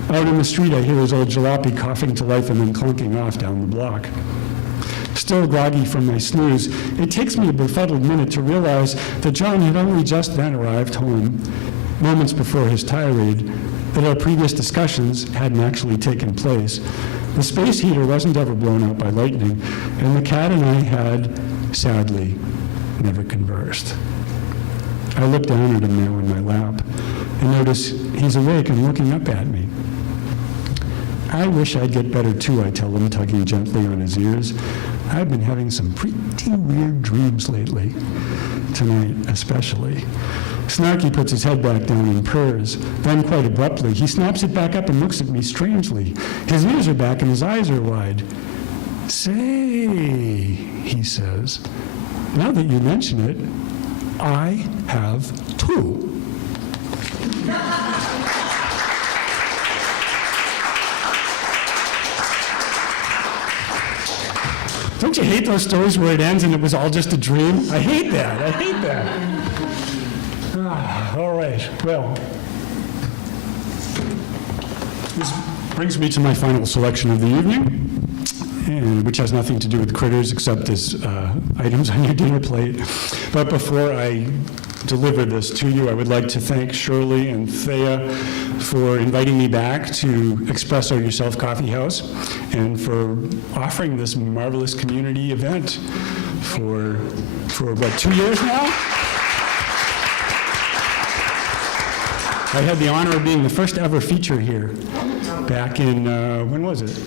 Out in the street, I hear his old jalopy coughing to life and then clunking off down the block. Still groggy from my snooze, it takes me a befuddled minute to realize that John had only just then arrived home, moments before his tirade, that our previous discussions hadn't actually taken place. The space heater wasn't ever blown out by lightning, and the cat and I had, sadly, never conversed. I look down at him now in my lap and notice he's awake and looking up at me. I wish I'd get better too, I tell him, tugging gently on his ears. I've been having some pretty weird dreams lately. tonight especially. Snarky puts his head back down and purrs. Then, quite abruptly, he snaps it back up and looks at me strangely. His ears are back and his eyes are wide. "Say," he says, "now that you mention it, I have two." Don't you hate those stories where it ends and it was all just a dream? I hate that. I hate that. All right. Well, this brings me to my final selection of the evening, which has nothing to do with critters except as items on your dinner plate. But before I deliver this to you, I would like to thank Shirley and Thea for inviting me back to Expresso Yourself Coffeehouse and for offering this marvelous community event for what, 2 years now? I had the honor of being the first ever feature here back in, when was it?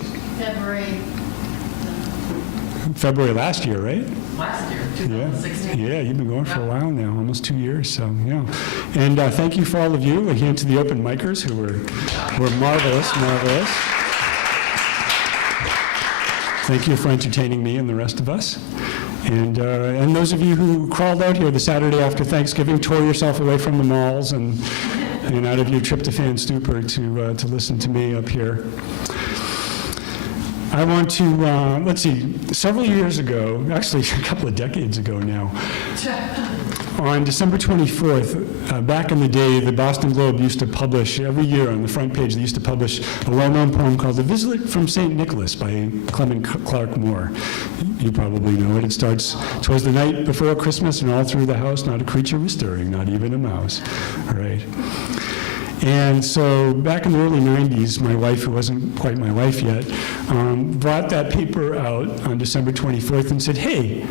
February last year, right? Last year, 2016. Yeah, you've been going for a while now, almost 2 years, so, yeah. And thank you for all of you, and to the open micers who were marvelous. Thank you for entertaining me and the rest of us. And those of you who crawled out here the Saturday after Thanksgiving, tore yourself away from the malls and out of your tryptophan stupor to listen to me up here. I want to, let's see, several years ago, actually a couple of decades ago now, on December 24th, back in the day, the Boston Globe used to publish, every year on the front page, they used to publish a well-known poem called "A Visit from St. Nicholas" by Clement Clark Moore. You probably know it. It starts, "'Twas the night before Christmas, and all through the house not a creature was stirring, not even a mouse." All right. And so back in the early 90s, my wife, who wasn't quite my wife yet, brought that paper out on December 24th and said, "Hey,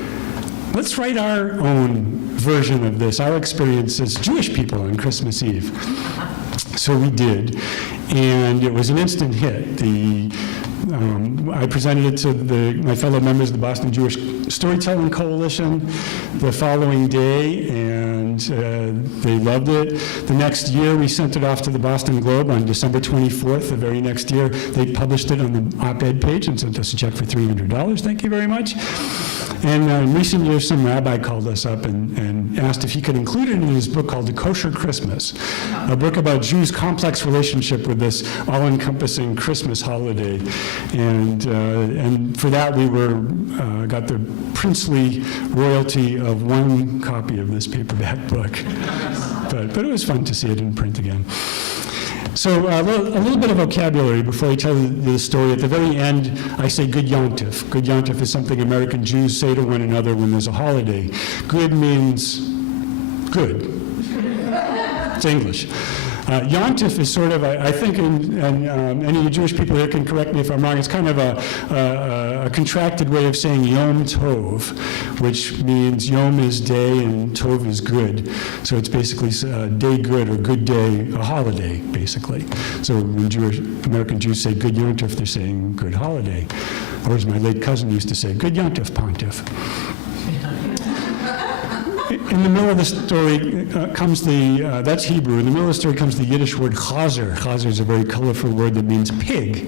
let's write our own version of this, our experience as Jewish people on Christmas Eve." So we did, and it was an instant hit. I presented it to my fellow members of the Boston Jewish Storytelling Coalition the following day, and they loved it. The next year, we sent it off to the Boston Globe on December 24th. The very next year, they published it on the op-ed page and sent us a check for $300. Thank you very much. And in recent years, some rabbi called us up and asked if he could include it in his book called The Kosher Christmas, a book about Jews' complex relationship with this all-encompassing Christmas holiday. And for that, we got the princely royalty of one copy of this paperback book. But it was fun to see it in print again. So a little bit of vocabulary before I tell you the story. At the very end, I say Good Yontif. Good Yontif is something American Jews say to one another when there's a holiday. Good means good. It's English. Yontif is sort of, I think, and any Jewish people here can correct me if I'm wrong, it's kind of a contracted way of saying Yom Tov, which means Yom is day and Tov is good. So it's basically day good or good day, a holiday, basically. So when American Jews say Good Yontif, they're saying good holiday. Or as my late cousin used to say, Good Yontif, Pontiff. In the middle of the story comes that's Hebrew. In the middle of the story comes the Yiddish word chazer. Chazer is a very colorful word that means pig.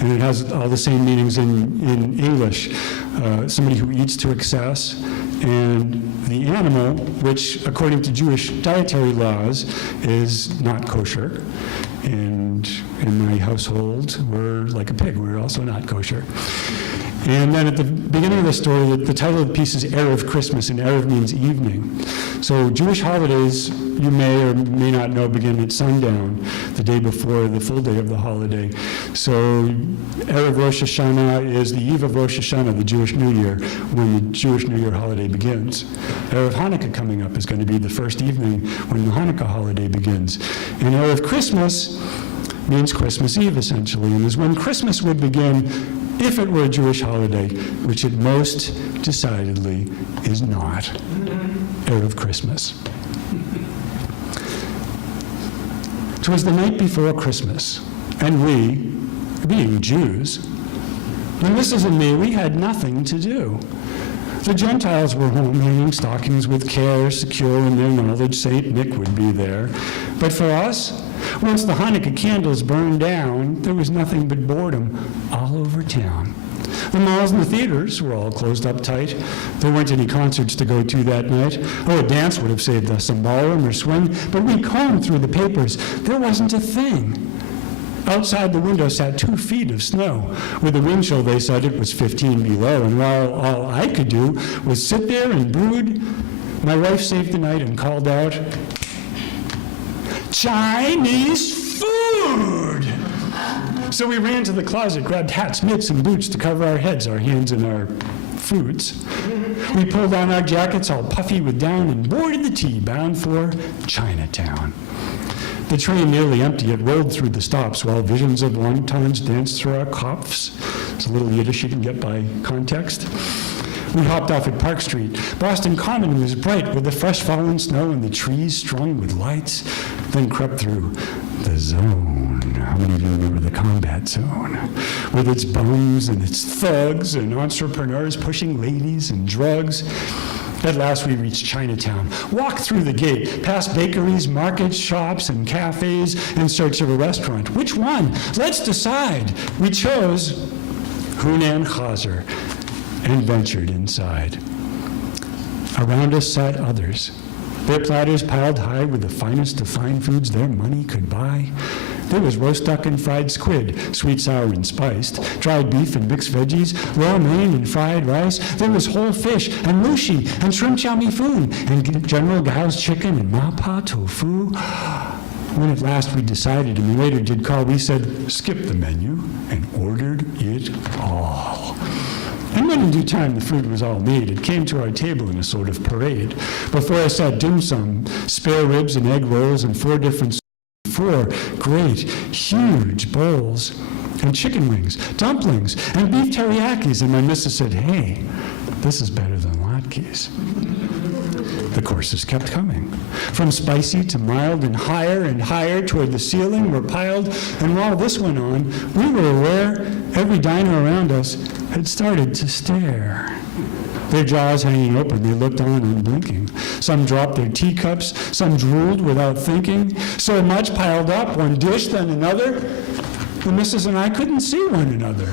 And it has all the same meanings in English. Somebody who eats to excess. And the animal, which according to Jewish dietary laws is not kosher. And in my household, we're like a pig. We're also not kosher. And then at the beginning of the story, the title of the piece is Erev Christmas, and Erev means evening. So Jewish holidays, you may or may not know, begin at sundown, the day before the full day of the holiday. So Erev Rosh Hashanah is the eve of Rosh Hashanah, the Jewish New Year, when the Jewish New Year holiday begins. Erev Hanukkah coming up is going to be the first evening when the Hanukkah holiday begins. And Erev Christmas means Christmas Eve, essentially, and is when Christmas would begin if it were a Jewish holiday, which it most decidedly is not. Erev Christmas. 'Twas the night before Christmas, and we, being Jews, the missus and me, we had nothing to do. The Gentiles were home hanging stockings with care, secure in their knowledge St. Nick would be there. But for us, once the Hanukkah candles burned down, there was nothing but boredom all over town. The malls and the theaters were all closed up tight. There weren't any concerts to go to that night. Oh, a dance would have saved us, some ballroom or swing, but we combed through the papers. There wasn't a thing. Outside the window sat 2 feet of snow. With the wind chill, they said it was 15 below, and while all I could do was sit there and brood, my wife saved the night and called out, "Chinese food!" So we ran to the closet, grabbed hats, mitts, and boots to cover our heads, our hands, and our foods. We pulled on our jackets, all puffy with down, and boarded the T, bound for Chinatown. The train nearly empty, it rolled through the stops while visions of wontons danced through our coughs. It's a little Yiddish you can get by context. We hopped off at Park Street. Boston Common was bright with the fresh fallen snow and the trees strung with lights, then crept through the zone. How many of you remember the combat zone? With its bums and its thugs and entrepreneurs pushing ladies and drugs. At last we reached Chinatown, walked through the gate, past bakeries, markets, shops, and cafes in search of a restaurant. Which one? Let's decide. We chose Hunan Chazer and ventured inside. Around us sat others, their platters piled high with the finest of fine foods their money could buy. There was roast duck and fried squid, sweet, sour, and spiced, dried beef and mixed veggies, lo mein and fried rice. There was whole fish and mushi and shrimp chow mein foon and General Gao's chicken and ma pa tofu. When at last we decided and the waiter did call, we said, skip the menu, and ordered it all. And when in due time the food was all made, it came to our table in a sort of parade. Before us sat dim sum, spare ribs and egg rolls and 4 great, huge bowls, and chicken wings, dumplings, and beef teriyakis. And my missus said, hey, this is better than latkes. The courses kept coming. From spicy to mild and higher toward the ceiling were piled. And while this went on, we were aware every diner around us had started to stare. Their jaws hanging open, they looked on unblinking. Some dropped their teacups, some drooled without thinking. So much piled up, one dish, then another. The missus and I couldn't see one another.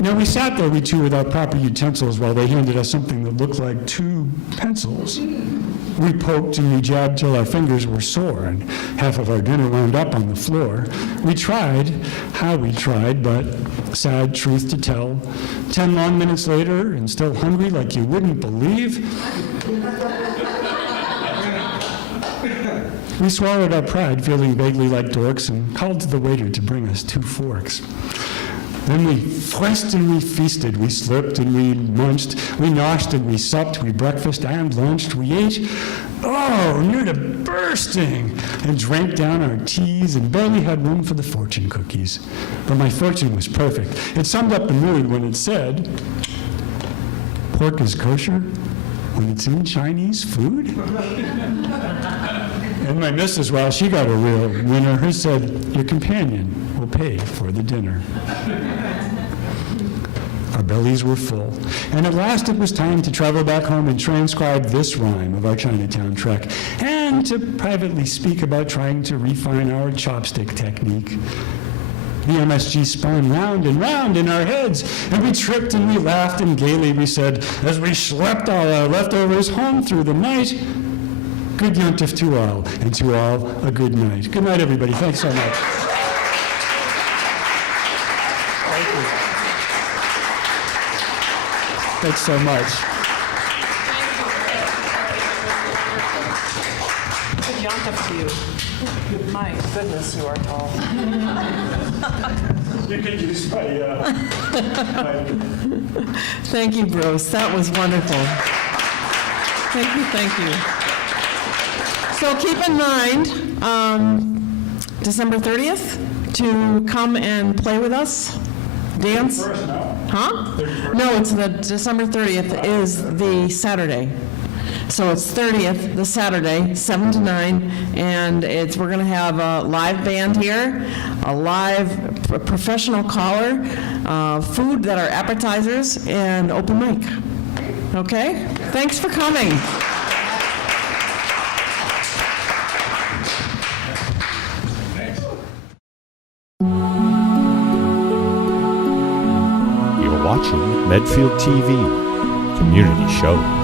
Now we sat there, we two, without proper utensils, while they handed us something that looked like 2 pencils. We poked and we jabbed till our fingers were sore, and half of our dinner wound up on the floor. We tried, how we tried, but sad truth to tell, 10 long minutes later, and still hungry like you wouldn't believe, we swallowed our pride, feeling vaguely like dorks, and called to the waiter to bring us 2 forks. Then we fussed and we feasted, we slurped and we munched, we noshed and we supped, we breakfast and lunched, we ate, near to bursting, and drank down our teas and barely had room for the fortune cookies. But my fortune was perfect. It summed up the mood when it said, pork is kosher when it's in Chinese food? And my missus, well, she got a real winner. Her said, your companion will pay for the dinner. Our bellies were full. And at last it was time to travel back home and transcribe this rhyme of our Chinatown trek, and to privately speak about trying to refine our chopstick technique. The MSG spun round and round in our heads, and we tripped and we laughed, and gaily we said, as we schlepped all our leftovers home through the night, good yontif to all, and to all a good night. Good night, everybody. Thanks so much. Thanks so much. Good yontif to you. My goodness, you are tall. You can use my Thank you, Bruce. That was wonderful. Thank you. So keep in mind, December 30th, to come and play with us, dance. Huh? No, it's the December 30th is the Saturday. So it's 30th, this Saturday, 7 to 9, and we're going to have a live band here, a live professional caller, food that are appetizers, and open mic. Okay? Thanks for coming. You're watching Medfield TV, community shows.